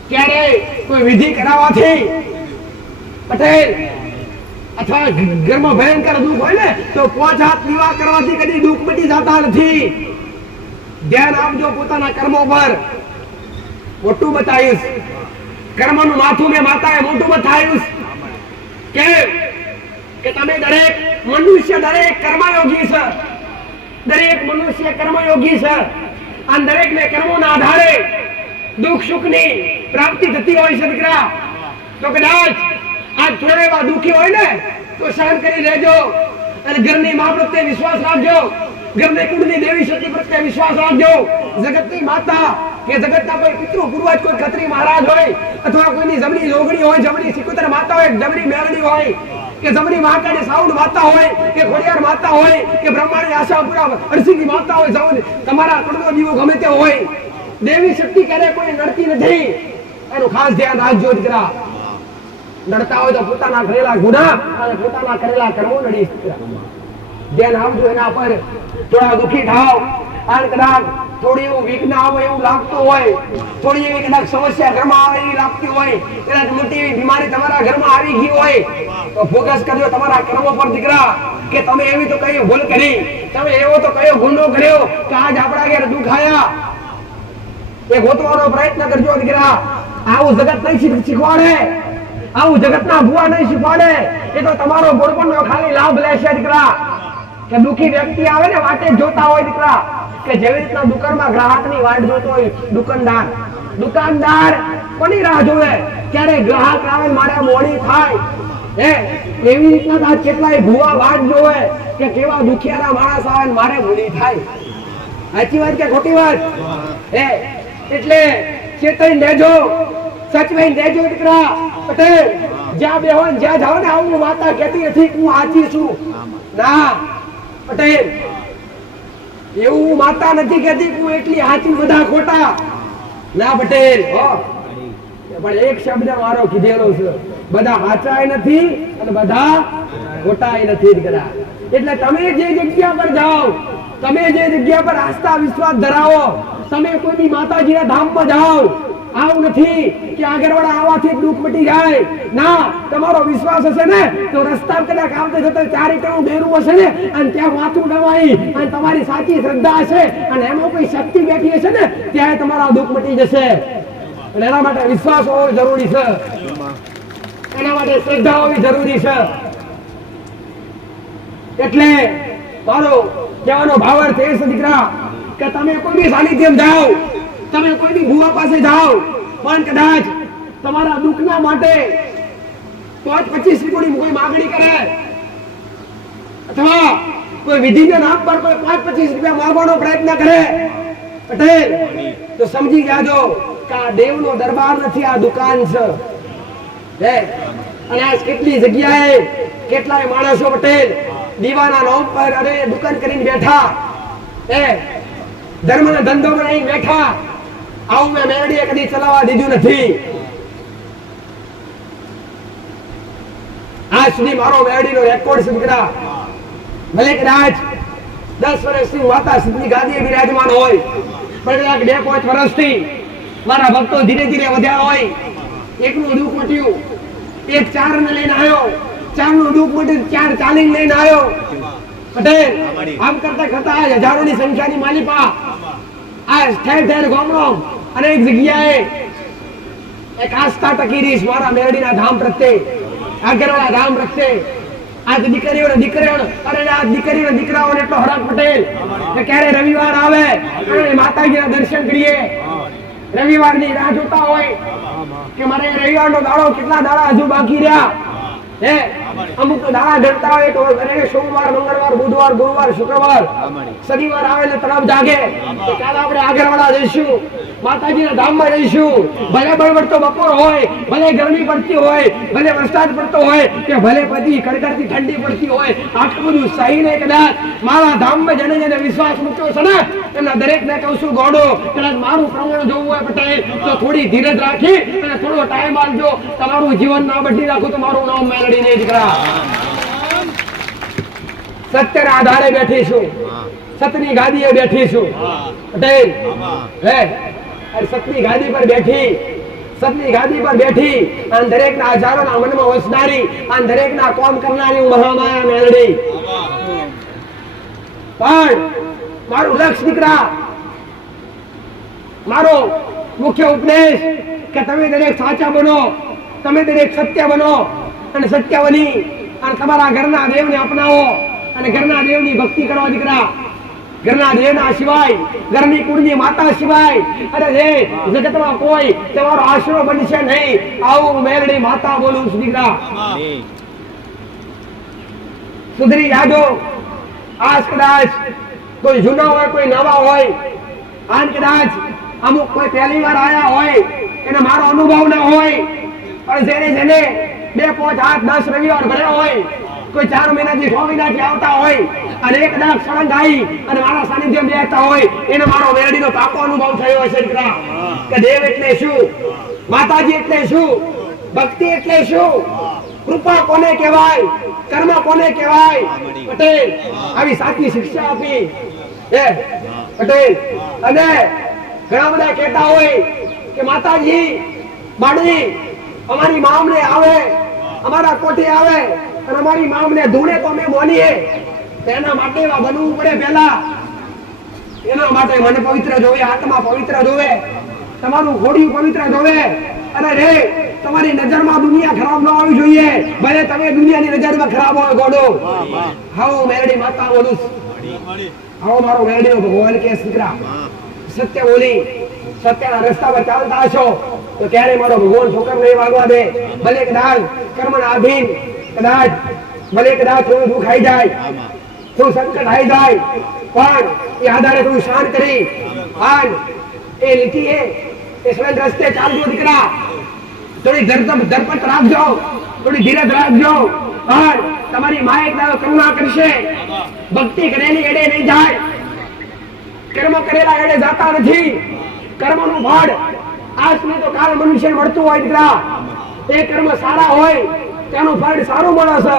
ક્યારે કોઈ વિધિ કરાવવાથી પટેલ અથવા ઘરમાં ભયંકર દુઃખ હોય ને તો 5 હાથ દીવા કરવાથી કદી દુઃખ મટી જતા નથી. ધ્યાન આપજો પોતાના કર્મો પર. મોટું બતાવીશ કર્મનું માથું મેં માતાએ મોટું બતાવ્યું કે તમે દરેક મનુષ્ય દરેક કર્મયોગી છે, દરેક મનુષ્ય કર્મયોગી છે. અને દરેકને કર્મોના આધારે દુઃખ સુખની પ્રાપ્તિ થતી હોય છે દીકરા. તો કદાચ આજ થોડા એવા દુઃખી હોય ને તો સહન કરી લેજો અને ઘરની મા પ્રત્યે વિશ્વાસ રાખજો, ઘરની કુળની દેવી શક્તિ પ્રત્યે વિશ્વાસ રાખજો. જગતની માતા કે જગતના કોઈ પિતૃ પૂર્વજ, કોઈ ખત્રી મહારાજ હોય અથવા કોઈની જમણી જોગણી હોય, જમણી સિકોતર માતા હોય, જમણી મેળડી હોય કે જમણી મહાકાળી સાઉન્ડ માતા હોય કે ખોડિયાર માતા હોય કે બ્રહ્માણી આશાપુરા અરસિંગી માતા હોય, તમારા કુળનો દીવો ગમે તે હોય, દેવી શક્તિ ક્યારે કોઈ નડતી નથી. એનું ખાસ ધ્યાન રાખજો દીકરા. નડતા હોય તો પોતાના કરેલા ગુનાહ અને પોતાના કરેલા કર્મો નડી. ધ્યાન આપજો એના પર. થોડા દુઃખી થાવ અને કદાચ થોડી એવું વિઘ્ન આવે એવું લાગતું હોય, થોડી એવી કદાચ સમસ્યા ઘરમાં આવે એવી લાગતી હોય, કદાચ મોટી એવી બીમારી તમારા ઘરમાં આવી ગઈ હોય તો ફોકસ કરજો તમારા કર્મો પર દીકરા. કે તમે એવી તો કઈ ભૂલ કરી, તમે એવો તો કયો ગુનો કર્યો કે આજ આપણા ઘેર દુઃખ આયા. એ ગોતવાનો પ્રયત્ન કરજો દીકરા. આવું જગત નહીં શીખવાડે, આવું જગતના ભુવા નહીં શીખવાડે. એ તો તમારો ગોળપણનો ખાલી લાભ લેશે દીકરા. કે દુઃખી વ્યક્તિ આવે ને વાટે જોતા હોય દીકરા, કે જેવી રીતના દુકાનમાં ગ્રાહકની વાટ જોતો હોય દુકાનદાર કોની રાહ જોવે? ક્યારે ગ્રાહક આવે મારે મોડી થાય. એવી રીતના આજ કેટલાય ભુવા વાટ જોવે કે કેવા દુખિયાના માણસ આવે મારે મોડી થાય. સાચી વાત કે ખોટી વાત? એટલે ચેતન લેજો, સચવાઈ લેજો દીકરા. પટેલ જ્યાં બેહો જ્યાં જાઓ ને આવું વાતા કહેતી નથી હું આચી છું. ના પટેલ એવું માતા નથી કહેતી હું એટલી હાચી બધા ખોટા. ના પટેલ હો, પણ એક શબ્દ મારો કીધેલો છે, બધા સાચાય નથી અને બધા ખોટાય નથી દીકરા. એટલે તમે જે જગ્યા પર જાઓ, તમે જે જગ્યા પર આસ્થા વિશ્વાસ ધરાવો, તમે કોઈ માતાજીના ધામમાં જાઓ, આવું નથી કે આગળવાળા આવાથી દુઃખ મટી જાય. ના, તમારો વિશ્વાસ હશે ને તો રસ્તા કદાચ આવતે જતા ચારે ટણું બેરું હશે ને અને ત્યાં વાતું ગવાઈ અને તમારી સાચી શ્રદ્ધા હશે અને એમાં કોઈ શક્તિ બેઠી હશે ને ત્યાં તમારા દુઃખ મટી જશે. અને એના માટે વિશ્વાસ હોવો જરૂરી છે, એના માટે શ્રદ્ધા હોવી જરૂરી છે. એટલે મારો કહેવાનો ભાવાર્થ એ છે દીકરા કે તમે કોઈ બી સાનિધ્યમ જાઓ, તમે કોઈ બી ભુવા પાસે જાઓ, પણ કદાચ તમારા દુઃખના માટે 25 રૂપિયાની કોઈ માંગણી કરે અથવા કોઈ વિધિના નામ પર કોઈ 25 રૂપિયા માંગવાનો પ્રયત્ન કરે પટેલ, તો સમજી જાજો કે આ દેવનો દરબાર નથી, આ દુકાન છે. અને આજ કેટલી જગ્યાએ કેટલાય માણસો પટેલ દીવાના નામ પર અરે દુકાન કરીને બેઠા, ધર્મનો ધંધો બનાવીને બેઠા. આવું મેં મેરડીએ કદી ચલાવવા દીધું નથી. આજ સુધી મારો મેરડીનો રેકોર્ડ છે દીકરા. ભલે કદાચ 10 વર્ષથી માતા સિદ્ધની ગાદીએ બિરાજમાન હોય, પણ કદાચ 2-5 વર્ષથી મારા ભક્તો ધીરે ધીરે વધ્યા હોય. એકનું દુઃખ મટ્યું, એક 4 ને લઈને આવ્યો, 4 નું દુઃખ મટ્યું, 4 ચાલીને લઈને આવ્યો પટેલ. આમ કરતા કરતા આજ હજારોની સંખ્યાની માલિપા આ ઠેર ઠેર ગામડો અનેક જગ્યાએ એક આસ્થા ટકી રહી છે મારા મેરડીના ધામ પ્રત્યે, આગળવાળા ધામ પ્રત્યે. આજ દીકરીઓને દીકરીઓને અરે આ દીકરીઓને દીકરાઓને એટલો હરખ પટેલ કે ક્યારે રવિવાર આવે અને માતાજીના દર્શન કરીએ. રવિવારની રાહ જોતા હોય કે મારે રવિવારનો દાડો કેટલા દાડા હજુ બાકી રહ્યા. અમુક દાડા ઘડતા હોય તો સોમવાર, મંગળવાર, બુધવાર, ગુરુવાર, શુક્રવાર, શનિવાર આવે એટલે તરફ જાગે કે કાલે આપણે આગળવાળા જઈશું, માતાજીના ધામમાં જઈશું. ભલે બળબડતો બપોર હોય, ભલે ગરમી પડતી હોય, ભલે વરસાદ પડતો હોય કે ભલે પછી કડકડતી ઠંડી પડતી હોય, આટલું બધું સહીને કદાચ મારા ધામમાં જેને જેને વિશ્વાસ મૂક્યો છે ને એમના દરેકને કહું છું ગોડો કદાચ મારું પ્રમાણ જોવું હોય પટેલ તો થોડી ધીરજ રાખી અને થોડો ટાઈમ આપજો. તમારું જીવન ના બદલી રાખું તો મારું નામ મેલડી નહીં દીકરા. સત્યના આધારે બેઠી છું, સતની ગાદીએ બેઠી છું પટેલ. સતની ગાદી પર બેઠી, સતની ગાદી પર બેઠી અને દરેકના હજારોના મનમાં વસનારી અને દરેકના કોમ કરનારી હું મહામાયા મેલડી. પણ મારું લક્ષ્ય દીકરા, મારો મુખ્ય ઉપદેશ કે તમે દરેક સાચા બનો, તમે દરેક સત્ય બનો અને સત્ય બની અને તમારા ઘરના દેવને અપનાવો અને ઘરના દેવની ભક્તિ કરો દીકરા. ઘરના દેવના સિવાય, ઘરની કુળની માતા સિવાય અરે રે જગતમાં કોઈ તમારો આશરો બનશે નહીં. આવું મેલડી માતા બોલું છું દીકરા. સુધરી જાજો. આજ કદાચ કોઈ જૂના હોય, કોઈ નવા હોય, આજ કદાચ અમુક કોઈ પહેલી વાર આયા હોય એને મારો અનુભવ ના હોય, પણ જેને જેને 2, 5, 8, 10 રવિવાર ભર્યા હોય, કોઈ 4 મહિનાથી 6 મહિનાથી આવતા હોય અને એક કદાચ સળંગ આવી અને મારા સાનિધ્યમાં બેસતા હોય એને મારો મેરડીનો પાકો અનુભવ થયો હશે દીકરા કે દેવ એટલે શું, માતાજી એટલે શું, ભક્તિ એટલે શું, કૃપા કોને કહેવાય, કર્મ કોને કહેવાય. પટેલ આવી સાચી શિક્ષા આપી પટેલ. અને ઘણા બધા કહેતા હોય કે માતાજી માડી અમારી મામને આવે, અમારા કોઠે આવે અને અમારી મામને ધૂણે તો અમે મોનીએ. એના માટે બનવું પડે પહેલા. એના માટે મને પવિત્ર જોવે, આત્મા પવિત્ર જોવે, તમારું ઘોડિયું પવિત્ર જોવે. અને રે તમારી નજરમાં દુનિયા ખરાબ ન હોવી જોઈએ, ભલે તમે દુનિયાની નજરમાં ખરાબ હોય ગોડો. હાઓ મેરડી માતા બોલું, હાઓ મારો મેરડીનો ભગવાન કે દીકરા સત્ય બોલી સત્યના રસ્તા પર ચાલતા હશો તો ક્યારે મારો ભગવાન ઠોકર નહીં વાગવા દે. ભલે કદાચ કર્મના આધીન કદાચ ભલે કદાચ થોડું દુઃખ આવી જાય, થોડું સંકટ આવી જાય, પણ એ આધારે થોડું શાંત કરી આન એ લીટી એ સ્વયં રસ્તે ચાલજો દીકરા. થોડી ધરપત રાખજો, થોડી ધીરજ રાખજો. પણ તમારી મા એક દાડો કરુણા કરશે. ભક્તિ કરેલી એડે નહીં જાય, કર્મ કરેલા એડે જાતા નથી. કર્મનું ફળ આજને તો કાલ મનુષ્ય મળતું હોય દીકરા, એ કર્મ સારા હોય તેનું ફળ સારું મળે છે,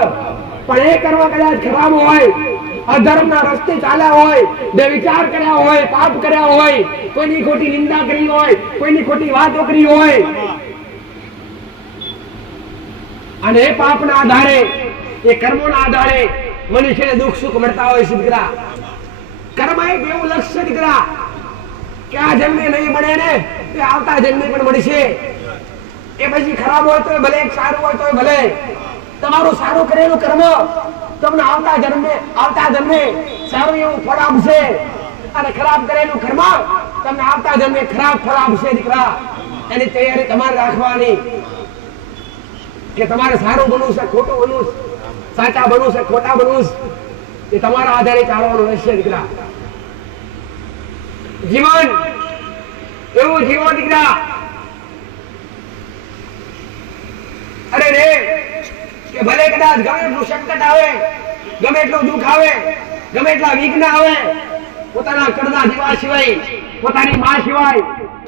પણ એ કર્મ કદાચ ખરાબ હોય, અધર્મના રસ્તે ચાલ્યા હોય, બેવિચાર કર્યા હોય, પાપ કર્યા હોય, કોઈની ખોટી નિંદા કરી હોય, કોઈની ખોટી વાતો કરી હોય, અને એ પાપના આધારે, એ કર્મોના આધારે મનુષ્યને દુઃખ સુખ મળતા હોય છે દીકરા. કર્મ એક એવું લક્ષ્ય દીકરા કે આ જન્મે નહીં મળે ને તે આવતા જન્મે પણ મળશે. એ પછી ખરાબ હોય તો ભલે, સારું હોય તો ભલે, તમારું સારું કરેલું કર્મ તમને આવતા જન્મે સારું એવું ફળ આપશે, અને ખરાબ કરેલું કર્મ તમને આવતા જન્મે ખરાબ ફળ આપશે દીકરા. એની તૈયારી તમારે રાખવાની કે તમારે સારું બનવું છે, ખોટું બનવું છે, સાચા બનવું છે, ખોટા બનવું છે, એ તમારા આધારે ચાલવાનું રહેશે દીકરા. જીવન એવું જીવો દીકરા, અરે રે કે ભલે કદાચ ગમે એટલું સંકટ આવે, ગમે એટલું દુઃખ આવે, ગમે એટલા વિઘ્ન આવે, પોતાના કડના દીવા સિવાય, પોતાની માં સિવાય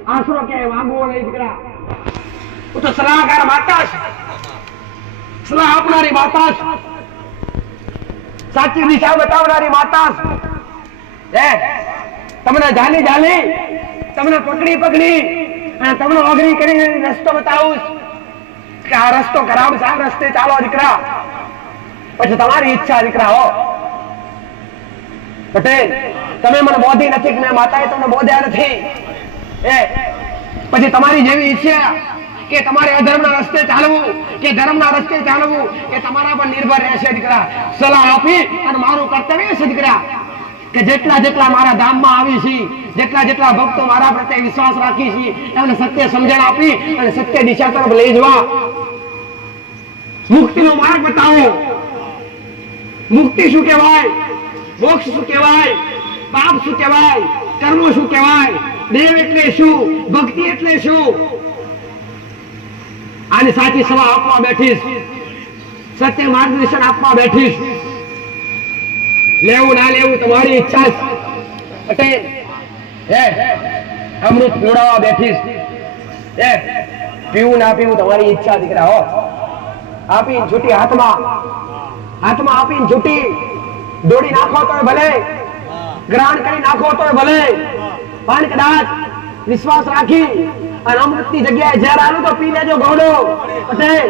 આશરો ક્યાંય માંગવો નહીં દીકરા. હું તો સલાહકાર માતા છું, સલાહ આપનારી માતા છું, સાચી દિશા બતાવનારી માતા છું. તમને જાલી તમને પકડી અને તમને અઘરી કરીને રસ્તો બતાવું કે આ રસ્તો ખરાબ છે, આ રસ્તે ચાલો દીકરા. પછી તમારી ઈચ્છા દીકરા. હો પટેલ, તમે મને બોધી નથી કે મેં માતાએ તમને બોધ્યા નથી. પછી તમારી જેવી ઈચ્છા કે તમારે અધર્મના રસ્તે ચાલવું કે ધર્મના રસ્તે ચાલવું એ તમારા પર નિર્ભર રહેશે દીકરા. સલાહ આપી અને મારું કર્તવ્ય છે દીકરા કે જેટલા મારા ધામમાં આવી છે, જેટલા ભક્તો મારા પ્રત્યે વિશ્વાસ રાખી છે, એમને સત્ય સમજણ આપી અને સત્ય દિશા તરફ લઈ જવા, મુક્તિનો માર્ગ બતાવો. મુક્તિ શું કહેવાય, મોક્ષ શું કહેવાય, પાપ શું કહેવાય, કર્મ શું કહેવાય, દેવ એટલે શું, ભક્તિ એટલે શું, આની સાચી સલાહ આપવા બેઠીશ, સત્ય માર્ગદર્શન આપવા બેઠીશ. લેવું ના લેવું તમારી ઈચ્છા છે. અમૃત પીવડાવવા બેઠીશ, પીવું ના પીવું તમારી ઈચ્છા દીકરા. હો આપીને છૂટી હાથમાં આપીને છૂટી દોડી નાખો તોય ભલે, ગ્રહણ કરી નાખો તોય ભલે, પણ કદાચ વિશ્વાસ રાખી અને અમૃતની જગ્યાએ ઝેર આલું તો પી લેજો ગોડો. પટેલ,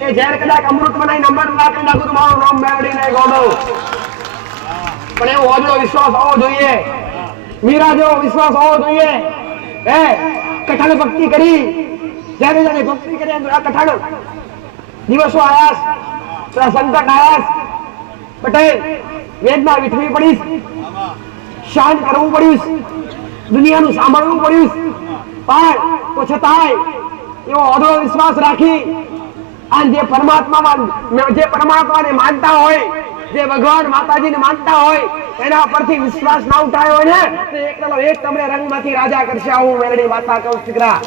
એ ઝેર કદાચ અમૃત બનાવી નંબર નાખી નાખું તો મારું નામ મેળવી નહીં ગોડો. પણ એવો ઓજળો વિશ્વાસ હોવો જોઈએ, મીરા જેવો વિશ્વાસ હોવો જોઈએ. કઠણ ભક્તિ કરી, જ્યારે ભક્તિ કરી કઠણ દિવસો આયાસ, સંકટ આયાસ. પટેલ, વેદના વીઠવી પડીશ, શાંત કરવું પડ્યું, દુનિયાનું સાંભળવું પડ્યું, પણ તો છતાંય એવો ઓજળો વિશ્વાસ રાખી અને જે પરમાત્માને માનતા હોય, જે ભગવાન માતાજીને માનતા હોય, એના પરથી વિશ્વાસ ના ઉઠાયો હોય ને તો એક તમને રંગમાંથી રાજા કરશે. આવું મેરડી માતા કહું દીકરા.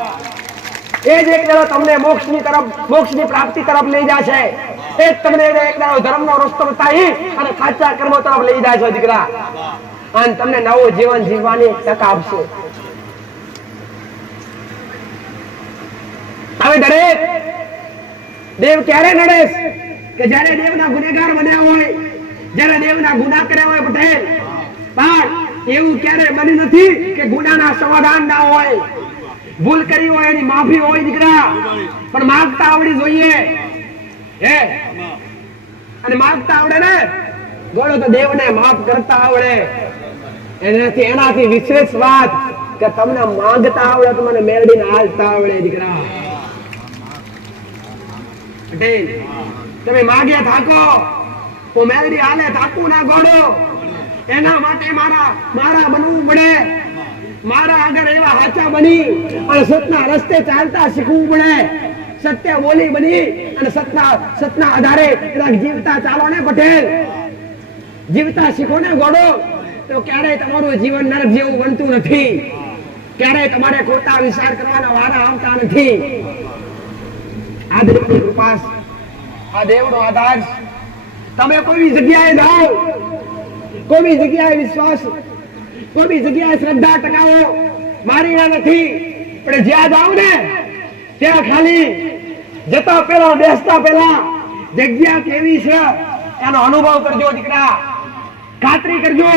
એ જ એક દાડો તમને મોક્ષની પ્રાપ્તિ તરફ લઈ જશે. એ જ તમને એક દાડો ધર્મનો રસ્તો બતાવી અને સાચા કર્મો તરફ લઈ જાય છે દીકરા, અને તમને નવું જીવન જીવવાની તક આપશે. હવે દરેક દેવ ક્યારે નડે કે જ્યારે દેવના ગુનેગાર બન્યા હોય, જ્યારે દેવના ગુના કર્યા હોય. પટેલ, પણ એવું ક્યારે બન્યું નથી કે ગુનાના સમાધાન ના હોય, ભૂલ કરી હોય એની માફી હોય દીકરા, પણ માંગતા આવડી જોઈએ. અને માંગતા આવડે ને ગોળો તો દેવને માફ કરતા આવડે. એનાથી વિશેષ વાત કે તમને માંગતા આવડે તો મને મેળવીને હાલતા આવડે દીકરા. પટેલ, તમે માગે થાકો, હું મેળવી હાલે થાકું ના ગોળો. એના માટે મારા બનવું પડે, મારા આગળ એવા હાચા બની અને સત્યના રસ્તે ચાલતા શીખવું પડે, સત્ય બોલી બની અને સત્યના આધારે જીવતા ચાલો ને. પટેલ, જીવતા શીખો ને ગોળો, તો ક્યારેય તમારું જીવન નરક જેવું બનતું નથી, ક્યારેય તમારે ખોટા વિચાર કરવાના વારા આવતા નથી. આ દેવની કૃપા, આ દેવનો આધાર. તમે કોઈ જગ્યાએ જાઓ, કોઈ જગ્યાએ વિશ્વાસ, કોઈ જગ્યાએ શ્રદ્ધા ટકાવો. મારી ના નથી, પણ જ્યાં જાવ ને ત્યાં ખાલી જતા પહેલા બેસતા પહેલા જગ્યા કેવી છે એનો અનુભવ કરજો દીકરા, ખાતરી કરજો.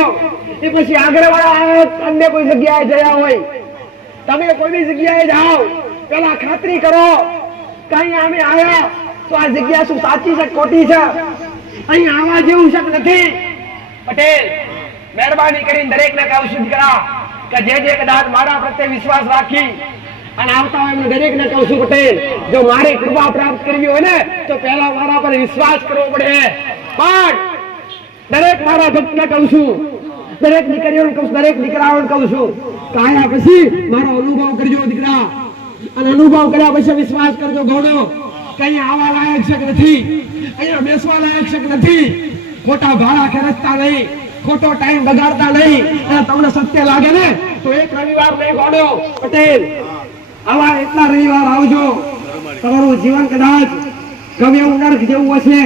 એ પછી આગળ વાળા અન્ય કોઈ જગ્યાએ ગયા હોય, તમે કોઈ બી જગ્યાએ જાઓ પેલા ખાતરી કરો કે અહીં અમે આયા તો આ જગ્યા શું સાચી છે ખોટી છે, અહીં આવા જેવું છે નથી. પટેલ મહેરબાની કરીને દરેકને કહું છું દીકરા કે જે કદાચ મારા પ્રત્યે વિશ્વાસ રાખી અને આવતા હોય એમને દરેકને કહું છું પટેલ, જો મારી કૃપા પ્રાપ્ત કરવી હોય ને તો પહેલા મારા પર વિશ્વાસ કરવો પડે. પણ દરેક મારા ભક્તને કહું છું, દરેક દીકરીઓને કહું છું, દરેક દીકરાઓને કહું છું કે આયા પછી મારો અનુભવ કરજો દીકરા, અને અનુભવ કર્યા પછી વિશ્વાસ કરજો ગોળો કે અહીંયા આવવા લાયક છે કે નથી, અહીંયા બેસવા લાયક છે કે નથી, ખોટા ભાડા ખર્ચતા નહીં, ખોટો ટાઈમ બગાડતા નહીં, અને તમને સત્ય લાગે ને તો એક રવિવાર નહીં ગોળો પટેલ, આવા એટલા રવિવાર આવજો. તમારું જીવન કદાચ ગમે એવું નર્ક જેવું હશે,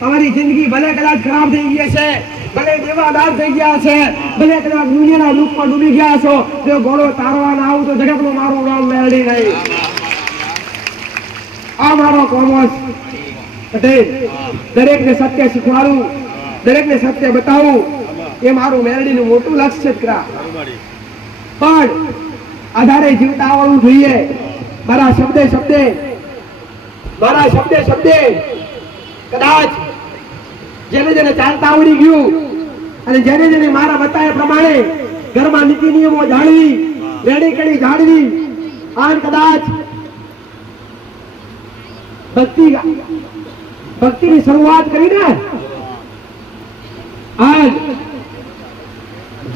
તમારી જિંદગી ભલે કદાચ ખરાબ થઈ ગઈ હશે, ભલે દેવાદાર થઈ ગયા છે, ભલે કદાચ દુનિયાના દુઃખમાં ડૂબી ગયા છો, જો ઘોડો તારવા ના આવું તો જગતનું મારું નામ મેળવી નહીં. આ મારો કોમર્સ પટેલ, દરેકને સત્ય શીખવાડું, દરેકને સત્ય બતાવું એ મારું મેળવીનું મોટું લક્ષ્ય છે. પણ આધારે જીવતા આવડવું જોઈએ. મારા શબ્દે કદાચ જેને ચાલતા આવડી ગયું અને જેને મારા બતાવ્યા પ્રમાણે ઘરમાં નીતિ નિયમો જાળવી, રેડી કડી જાળવી, આન કદાચ ભક્તિની શરૂઆત કરીને આજ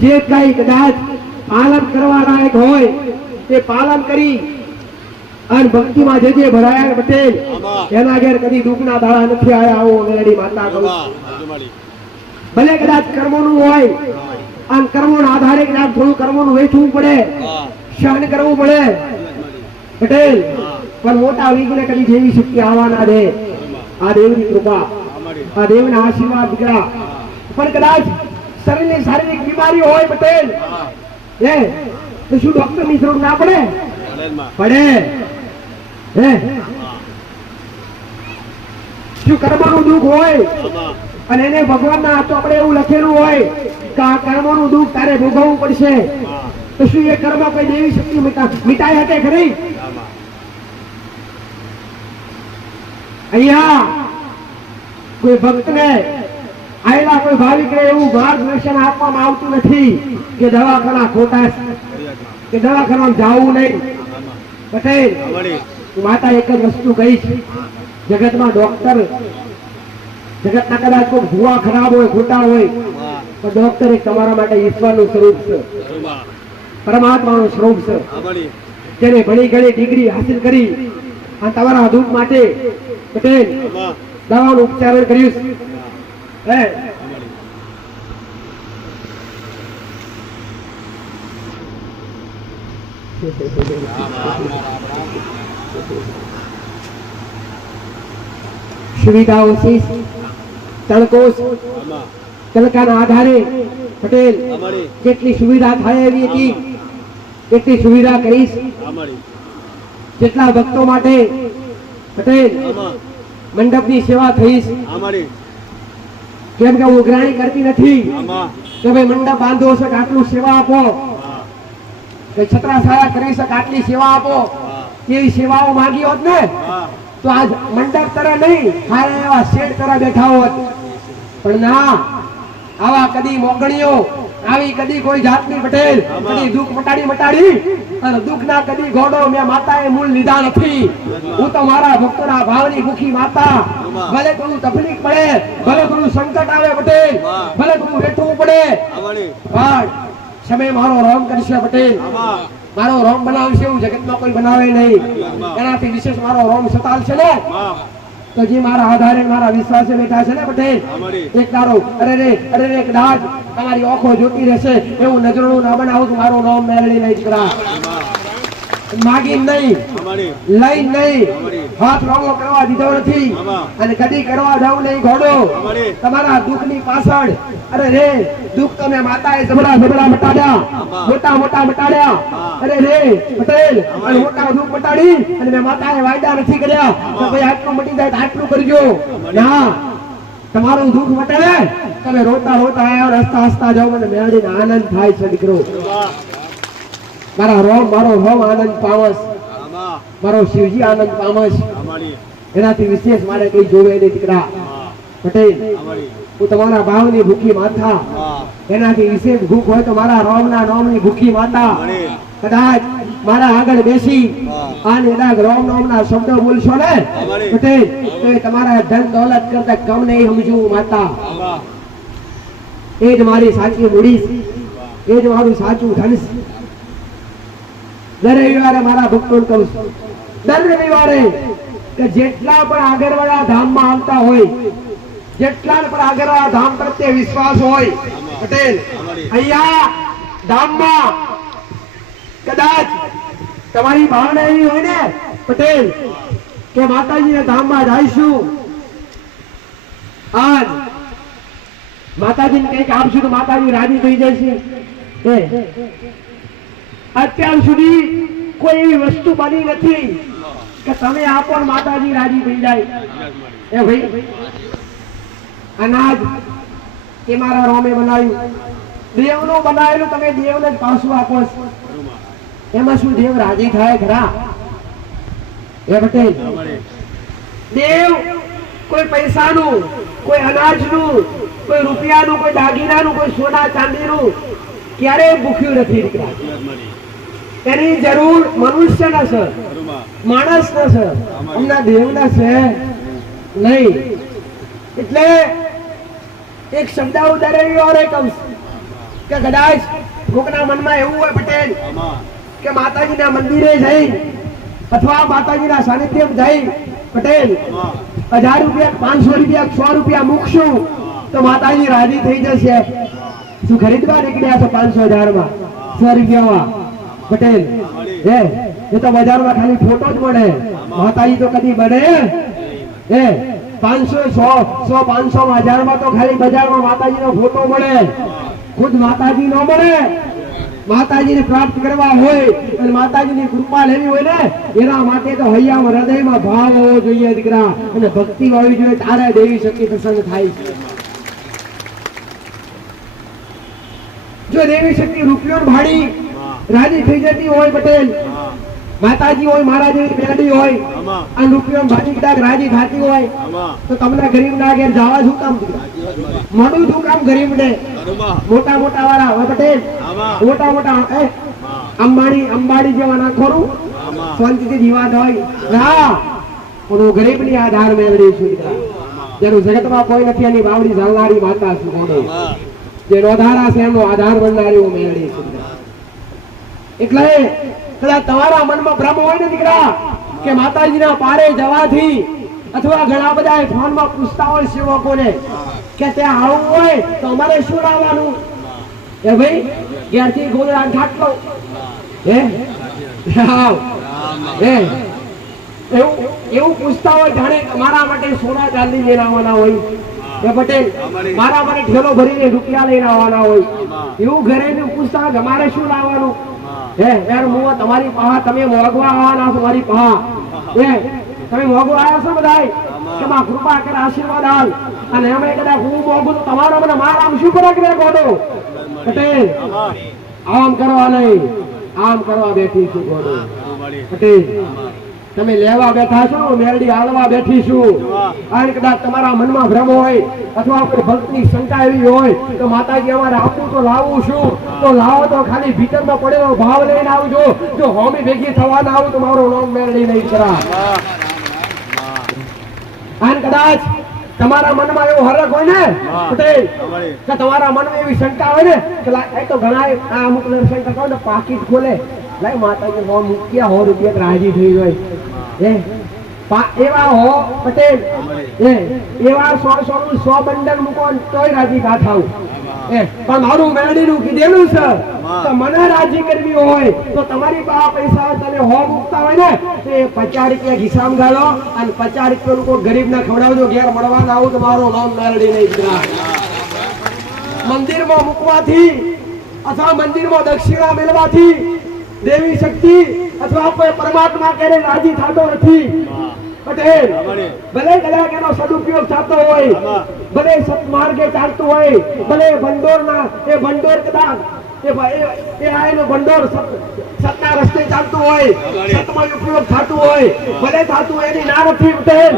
જે કઈ કદાચ પાલન કરવા લાયક હોય તે પાલન કરી અને ભક્તિમાં જે ભરાયા પટેલ એના ઘેર કદી દુઃખના દાડા નથી આયા. આવો મેરડી માતા કહું. ભલે કદાચ કર્મોનું હોય અને કર્મોના આધારે કદાચ થોડું કર્મોનું વેચવું પડે, સહન કરવું પડે પટેલ, પણ મોટા વિઘ્ન કદી જેવી શક્તિ આવવા ના દે. આ દેવની કૃપા, આ દેવના આશીર્વાદ દીકરા. પણ કદાચ શરીરની શારીરિક બીમારી હોય પટેલ તો શું ડોક્ટર ની જરૂર ના પડે? પડે. શું કર્મનું દુઃખ હોય અને એને ભગવાનના હાથો આપણે એવું લખેલું હોય કે આ કર્મનું દુઃખ તારે ભોગવવું પડશે, તો શું એ કર્મ કોઈ દેવી શક્તિ મિટાઈ શકે ખરી? અહીંયા કોઈ ભક્તને આયેલા કોઈ ભાવિકને એવું માર્ગદર્શન આપવામાં આવતું નથી કે દવાખાના ખોટા કે દવાખાનામાં જવું નહીં. પટેલ માતા એક જ વસ્તુ કહીશ, જગતમાં ડોક્ટર, જગતના કદાચ કોઈ ભૂવા ખરાબ હોય, ખોટા હોય, પણ ડોક્ટર એક તમારા માટે ઈશ્વરનું સ્વરૂપ છે, પરમાત્માનું સ્વરૂપ છે, જેને ઘણી ઘણી ડિગ્રી હાસિલ કરી અને તમારા દુઃખ માટે પટેલ દવાનું ઉપચારણ કર્યું. સુવિધાઓ તણકોશ તણકાના આધારે પટેલ જેટલી સુવિધા થાય એવી હતી એટલી સુવિધા કરીશ. જેટલા ભક્તો માટે પટેલ મંડપની સેવા થઈશ, કેમ કે હું ઉઘરાણી કરતી નથી કે ભાઈ મંડપ બાંધો છે કે આટલું સેવા આપો, કે છત્રાછાયા કરી શકે આટલી સેવા આપો, એવી સેવાઓ માંગી હોત ને તો આજ મંડપ તરફ નહીં સારા એવા શેઠ તરફ બેઠા હોત. પણ ના, આવા કદી મોગણીઓ આવી કદી કોઈ જાતની પટેલ કદી દુઃખ મટાડી અને દુઃખ ના કદી ઘોડો મેં માતાએ મૂળ લીધા નથી. હું તો મારા ભક્તોના ભાવની ભૂખી માતા, ભલે થોડું તકલીફ પડે, ભલે થોડું સંકટ આવે પટેલ, ભલે થોડું વેઠવું પડે, પણ સમય મારો રોમ કરશે પટેલ, મારો રોમ બનાવશે એવું જગતમાં કોઈ બનાવે નહીં. એનાથી વિશેષ મારો રોમ સતાલશે ને તો જે મારા આધારે મારા વિશ્વાસે બેઠા છે ને પટેલ, એક તારો અરે કદાચ તમારી આંખો જોતી રહેશે એવું નજરનું ના બનાવું તો મારું નામ મેળવી નહીં દીકરા. માગી નહીં, લઈ નહીં, હાથ રોગો કરવા દીધો નથી અને કદી કરવા દઉં નહીં. ઘોડો તમારા દુઃખની પાછળ અરે રે દુઃખ તમે માતાએ જબરા જબરા મટાડ્યા, મોટા મોટા મટાડ્યા. અરે રે પટેલ અને મોટા દુઃખ મટાડી અને મેં માતાએ વાયદા નથી કર્યા કે ભાઈ આટલું મટી જાય તો આટલું કરજો. ના, તમારું દુઃખ મટે તમે રોતા રોતા આવ્યા, હસતા હસતા જાઓ, મને મેળવીને આનંદ થાય છે દીકરો. મારો રોમ આનંદ પામસ, મારો શિવજી આનંદ પામસ. એનાથી વિશેષ મારે કઈ જોવે નહીં દીકરા. પટેલ હું તમારા ભાવની ભૂખી માતા, એનાથી વિશેષ ભૂખ હોય તો મારા રોમના નોમની ભૂખી માતા. કદાચ મારા આગળ બેસી આને એના રોમ નોમના શબ્દો બોલશો ને પટેલ તો એ તમારા ધન દોલત કરતા કમ નહીં સમજુ માતા. એ જ મારી સાચી મૂડી, એ જ મારું સાચું ધન. દર રવિવારે મારા ભક્તોને કહું છું, દર રવિવારે કે જેટલા પણ આગળવાળા ધામમાં આવતા હોય, જેટલા પણ આગળવાળા ધામ પ્રત્યે વિશ્વાસ હોય પટેલ, અહીંયા ધામમાં કદાચ તમારી ભાવના એવી હોય ને પટેલ કે માતાજીના ધામમાં જઈશું, આજ માતાજીને કંઈક આપશું તો માતાજી રાજી થઈ જશે. અત્યાર સુધી કોઈ એવી વસ્તુ બની નથી કે તમે આપો માતાજી રાજી થઈ જાય. એ ભાઈ અનાજ એ મારા રોમે બનાવ્યું, દેવનું બનાવેલું, તમે દેવને જ પાછું આપો. એમાં શું દેવ રાજી થાય ખરા? એ પટેલ દેવ કોઈ પૈસાનું, કોઈ અનાજનું, કોઈ રૂપિયાનું, કોઈ દાગીનાનું, કોઈ સોના ચાંદીનું ક્યારેય ભૂખ્યું નથી દીકરા. એની જરૂર મનુષ્યના છે, માણસના છે, અમના દેવના છે નહીં. એટલે એક શબ્દ ઉદાહરણ કહું કે કદાચ કોકના મનમાં એવું હોય પટેલ કે માતાજીના મંદિરે જઈ અથવા માતાજીના સાનિધ્યમાં જઈ પટેલ 1000 રૂપિયા, 500 રૂપિયા, 100 રૂપિયા મૂકશું તો માતાજી રાજી થઈ જશે. શું ખરીદવા નીકળ્યા છો 500,000 માં, 100 રૂપિયામાં પટેલ? એ તો બજારમાં ખાલી ફોટો જ મળે, માતાજી તો કદી બને? 500, 100, 500, 1000 માં તો ખાલી બજારમાં માતાજીનો ફોટો મળે, ખુદ માતાજી ન મળે. માતાજીને પ્રાપ્ત કરવા હોય અને માતાજીની કૃપા લેવી હોય ને એના માટે તો હૈયામાં હૃદયમાં ભાવ હોવો જોઈએ દીકરા, અને ભક્તિ હોવી જોઈએ, તારે દેવી શક્તિ પ્રસન્ન થાય. જો દેવી શક્તિ રૂપિયો ભાડી રાજી થઈ જતી હોય પટેલ, માતાજી હોય, મારા જેવી મેલડી હોય અને રૂપિયો ભાડી કદાચ રાજી થતી હોય તો તમને ગરીબ ના ઘેર જવા શું કામ? મોડું શું કામ ગરીબ ને? મોટા મોટા વાળા હોય પટેલ, મોટા મોટા અંબાણી જેવા ના ખોરું શાંતિથી જીવાત હોય. હા, પણ ગરીબ ની આધાર મેળવી છું જેનું જગતમાં કોઈ નથી, એની બાવડી ઝાલનારી માતા છું, જે નોધારા છે એનો આધાર બનનારી હું મેળવી છું. એટલે કદાચ તમારા મનમાં ભ્રમ હોય ને દીકરા કે માતાજીના પારે જવાથી, અથવા ઘણા બધા ફોનમાં પૂછતા હોય સેવકોને કે ત્યાં આવવું હોય તો અમારે શું લાવવાનું? એ ભાઈ ઘેરથી ગોળા ખાટલો એવું પૂછતા હોય જાણે મારા માટે સોના ચાંદી લઈને આવવાના હોય. એ પટેલ મારા માટે ઠેલો ભરીને રૂપિયા લઈને આવવાના હોય. એવું ઘરે પૂછતા હોય અમારે શું લાવવાનું? તમારી પહા તમે મોગવા આવવાના છો, મારી પહા તમે મોગવા આવ્યા છો બધા કે માં કૃપા કરે, આશીર્વાદ આલ. અને અમે કદાચ હું મોગું તો તમારો મને મારા શું કરે કે ગોડો પટેલ આમ કરવા નહીં, આમ કરવા બેઠી છું ગોડો પટેલ. તમે લેવા બેઠા છો, મેરડી આલવા બેઠી છું. અને કદાચ તમારા મનમાં ભ્રમ હોય અથવા કોઈ ભક્તની શંકા એવી હોય તો માતાજી અમારે આપવું તો લાવવું શું? તો લાવો તો ખાલી ભીતરમાં પડેલો ભાવ લઈને આવજો. જો હોમી ભેગી થવાના આવું તો મારો નામ મેરડી નહીં કરા. અને કદાચ તમારા મનમાં એવો હરખ હોય ને પટેલ કે તમારા મનમાં એવી શંકા હોય ને કે એ તો ઘણા અમુક શંકા કહો ને પાકીટ ખોલે લાઈ માતાજી હો મૂક્યા 100 રૂપિયા રાજી થઈ જાય એવા હો પટેલ, એવા 100 નું 100 બંડલ મૂકો તોય રાજી ના થાવ. પણ મારું મેળડીનું કીધેલું છે તો મને રાજી કરવી હોય તો તમારી પાસે પૈસા તમે 100 મૂકતા હોય ને તો એ 50 રૂપિયા ખિસ્સામાં ગાળો અને 50 રૂપિયા લોકો ગરીબ ને ખવડાવજો. ઘેર મળવા ના આવું તો મારું નામ મેળડી નહીં. મંદિરમાં મૂકવાથી અથવા મંદિરમાં દક્ષિણા મેળવાથી દેવી શક્તિ અથવા કોઈ પરમાત્મા ક્યારે રાજી થતો નથી પટેલ ભલે કદાચ એનો સદુપયોગ થતો હોય ભલે સત્માર્ગે ચાલતું હોય ભલે ભંડોરના એ ભંડોર કદાચ એ આયનો ભંડોર સત્ના રસ્તે ચાલતું હોય સતમાં ઉપયોગ થતું હોય ભલે થતું હોય એની ના નથી પટેલ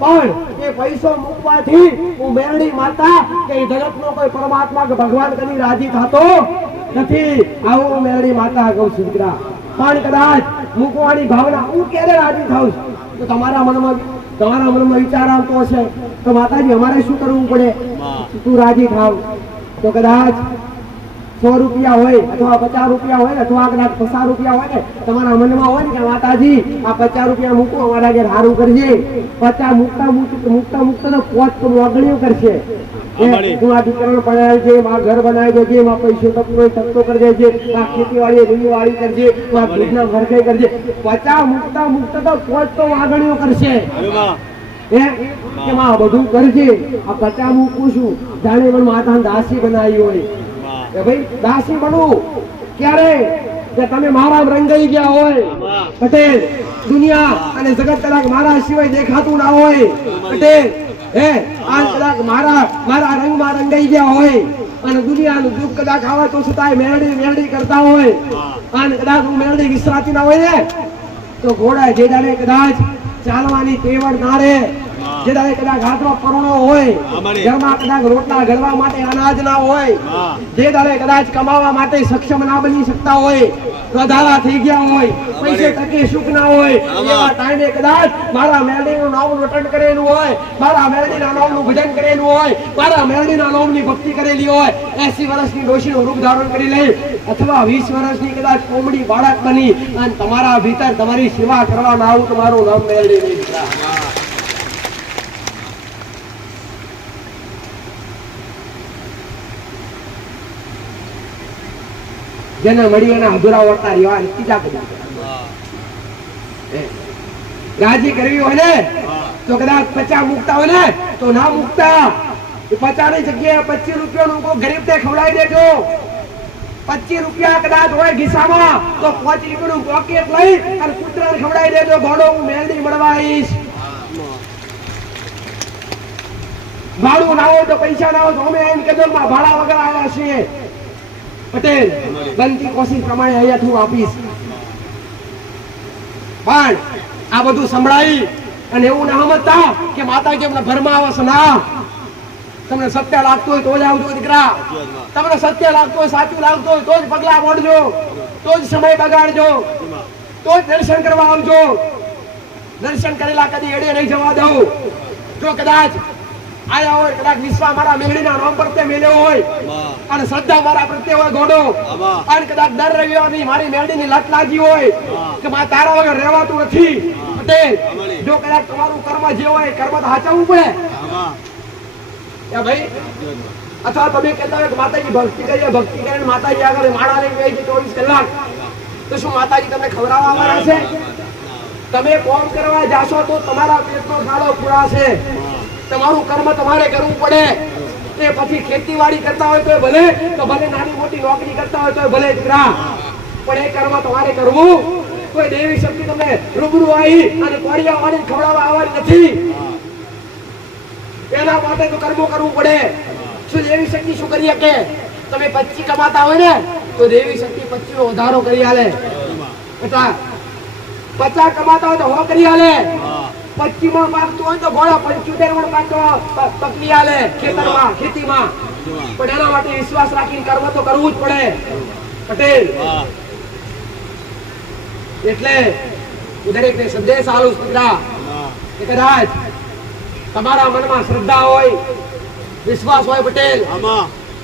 પણ એ પૈસો મૂકવાથી હું મેરડી માતા કે જગતનો કોઈ પરમાત્મા કે ભગવાન કદી રાજી થતો નથી આવું મેરડી માતા કહું છું દીકરા પણ કદાચ મૂકવાની ભાવના હું ક્યારે રાજી થાઉં તો તમારા મનમાં વિચાર આવતો હશે તો માતાજી અમારે શું કરવું પડે તું રાજી થાવ તો કદાચ 100 રૂપિયા હોય અથવા 50 રૂપિયા હોય અથવા કદાચ 50 રૂપિયા હોય ને તમારા મનમાં હોય ને કે માતાજી આ 50 રૂપિયા મૂકો અમારા ઘેર સારું કરજે 50 મૂકતા તો પોચ તો મોગણીઓ કરશે તું આ દીકરાને પડાય છે મારા ઘર બનાવી દેજે માં પૈસો તકતો કરી દેજે આ ખેતીવાડી ડુંગળીવાડી કરજે આ દૂધના ભરખાઈ કરજે 50 મૂકતા તો પોચ તો વાગણીઓ કરશે કે માં બધું કરજે આ 50 મૂકું છું જાણે મને માતાને દાસી બનાવી હોય કે ભાઈ દાસી બનવું ક્યારે કે તમે મારા રંગાઈ ગયા હોય પટેલ દુનિયા અને જગત કદાચ મારા સિવાય દેખાતું ના હોય પટેલ આ કદાચ મારા રંગમાં રંગાઈ ગયા હોય અને દુનિયાનું દુઃખ કદાચ આવે તો છતાંય મેરડી કરતા હોય અને કદાચ હું મેરડી વિસરાતી ના હોય ને તો ઘોડા જે દાડે કદાચ ચાલવાની તેવડ ના રહે જે દાડે કદાચ હાથમાં પરોણો હોય ઘરમાં કદાચ રોટલા ઘડવા માટે અનાજ ના હોય જે દાડે કદાચ કમાવા માટે સક્ષમ ના બની શકતા હોય વધારા થઈ ગયા હોય પૈસે ટકે સુખ ના હોય એવા ટાઈમે કદાચ મારા મેરડીનું નામનું રટણ કરેલું હોય મારા મેરડીના નામનું ભજન કરેલું હોય મારા મેરડીના નામની ભક્તિ કરેલી હોય 80 વર્ષની ડોશીનું રૂપ ધારણ કરી લે અથવા 20 વર્ષની કદાચ કોમડી બાળક બની અને તમારા ભીતર તમારી સેવા કરવામાં આવું તમારું નામ મેરડી નહીં દીકરા જેને મળી એના અધૂરા વર્તા રહ્યા ત્રીજા કદાચ રાજી કરવી હોય ને તો કદાચ 50 મૂકતા હોય ને તો ના મૂકતા 50 ની જગ્યાએ 25 રૂપિયાનું કોઈ ગરીબ ને ખવડાવી દેજો 25 રૂપિયા કદાચ હોય ખિસ્સામાં તો 5 રૂપિયાનું પોકેટ લઈ અને કૂતરાને ખવડાવી દેજો ઘોડો હું મેરડી મળવા આવીશ ભાડું ના હોય તો પૈસા ના હોય તો અમે એમ કદમ માં ભાડા વગર આવ્યા છીએ પટેલ બનતી કોશિશ પ્રમાણે અહીંયા હું આપીશ પણ આ બધું સંભળાઈ અને એવું ના સમજતા કે માતાજી અમને ઘરમાં આવે છે ના તમને સત્ય લાગતું હોય તો જ આવજો દીકરા તમને સત્ય લાગતું હોય સાચું લાગતું હોય તો જ પગલા મોડજો તો જ સમય બગાડજો તો જ દર્શન કરવા આવજો દર્શન કરેલા કદી એડે નહીં જવા દઉં જો કદાચ આયા હોય કદાચ વિશ્વા મારા મેળીના નામ પર તે મેલ્યો હોય અને શ્રદ્ધા મારા પ્રત્યે હોય ઘોડો અને કદાચ દર રવિવારની મારી મેળીની લત લાગી હોય કે માં તારા વગર રહેવાતું નથી પટેલ જો કદાચ તમારું કર્મ જે હોય કર્મ તો સાચવવું પડે ભાઈ અથવા તમે કહેતા હોય કે માતાજી ભક્તિ કરીને માતાજી આગળ માળા લઈને ગઈ 24 કલાક તો શું માતાજી તમને ખવડાવવા આવવાના છે તમે કોમ કરવા જાશો તો તમારા પેટનો ગાળો પૂરાશે તમારું કર્મ તમારે કરવું પડે તે પછી ખેતીવાડી કરતા હોય તો ભલે નાની મોટી નોકરી કરતા હોય તો ભલે દીકરા પણ એ કર્મ તમારે કરવું કોઈ દેવી શક્તિ તમને રૂબરૂ આવી અને કોળિયા વાળી ખવડાવવા આવવાની નથી એના માટે તો કર્મો કરવું પડે શું દેવી શક્તિ શું કરી શકે તમે 25 કમાતા હોય ને તો દેવી શક્તિ 25 નો વધારો કરી આલે એટલા 50 કમાતા હોય તો હો કરી આલે 25 માં પાકતું હોય તો ઘોડા 75 માં પાકતો પકડી આલે ખેતરમાં ખેતીમાં પણ એના માટે વિશ્વાસ રાખીને કર્મ તો કરવું જ પડે પટેલ એટલે દરેકને સંદેશ આલું દીકરા કે કદાચ તમારા મનમાં શ્રદ્ધા હોય વિશ્વાસ હોય પટેલ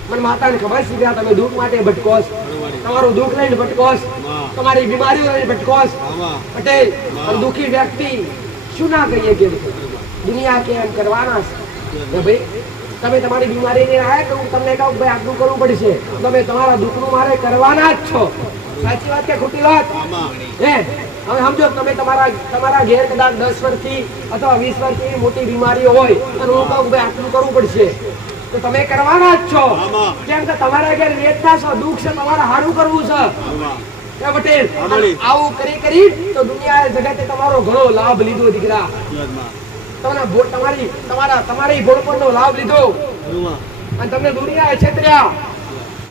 મને માતાને ખબર છે કે તમે દુઃખ માટે ભટકોસ તમારું દુઃખ લઈને ભટકોસ તમારી બીમારીઓ લઈને ભટકોસ પટેલ દુઃખી વ્યક્તિ શું ના કહીએ કે દુનિયા કેમ કરવાના છે ભાઈ તમે તમારી બીમારીને આયા કે હું તમને કહું ભાઈ આટલું કરવું પડશે તમે તમારા દુઃખનું મારે કરવાના જ છો સાચી વાત કે ખોટી વાત હે હવે સમજો તમે તમારા ઘેર કદાચ 10 વર્ષથી અથવા 20 વર્ષથી મોટી બીમારી હોય અને હું કહું ભાઈ આટલું કરવું પડશે તો તમે કરવાના જ છો આમાં. કેમ કે તમારા ઘેર વેદના છે દુઃખ છે તમારે સારું કરવું છે આમાં. એ પટેલ આમાડી. આવું કરી તો દુનિયા જગતે તમારો ઘણો લાભ લીધો દીકરા યાદમાં. તમારી ભોળપણનો લાભ લીધો હનુમાન. અને તમને દુનિયાએ છેતર્યા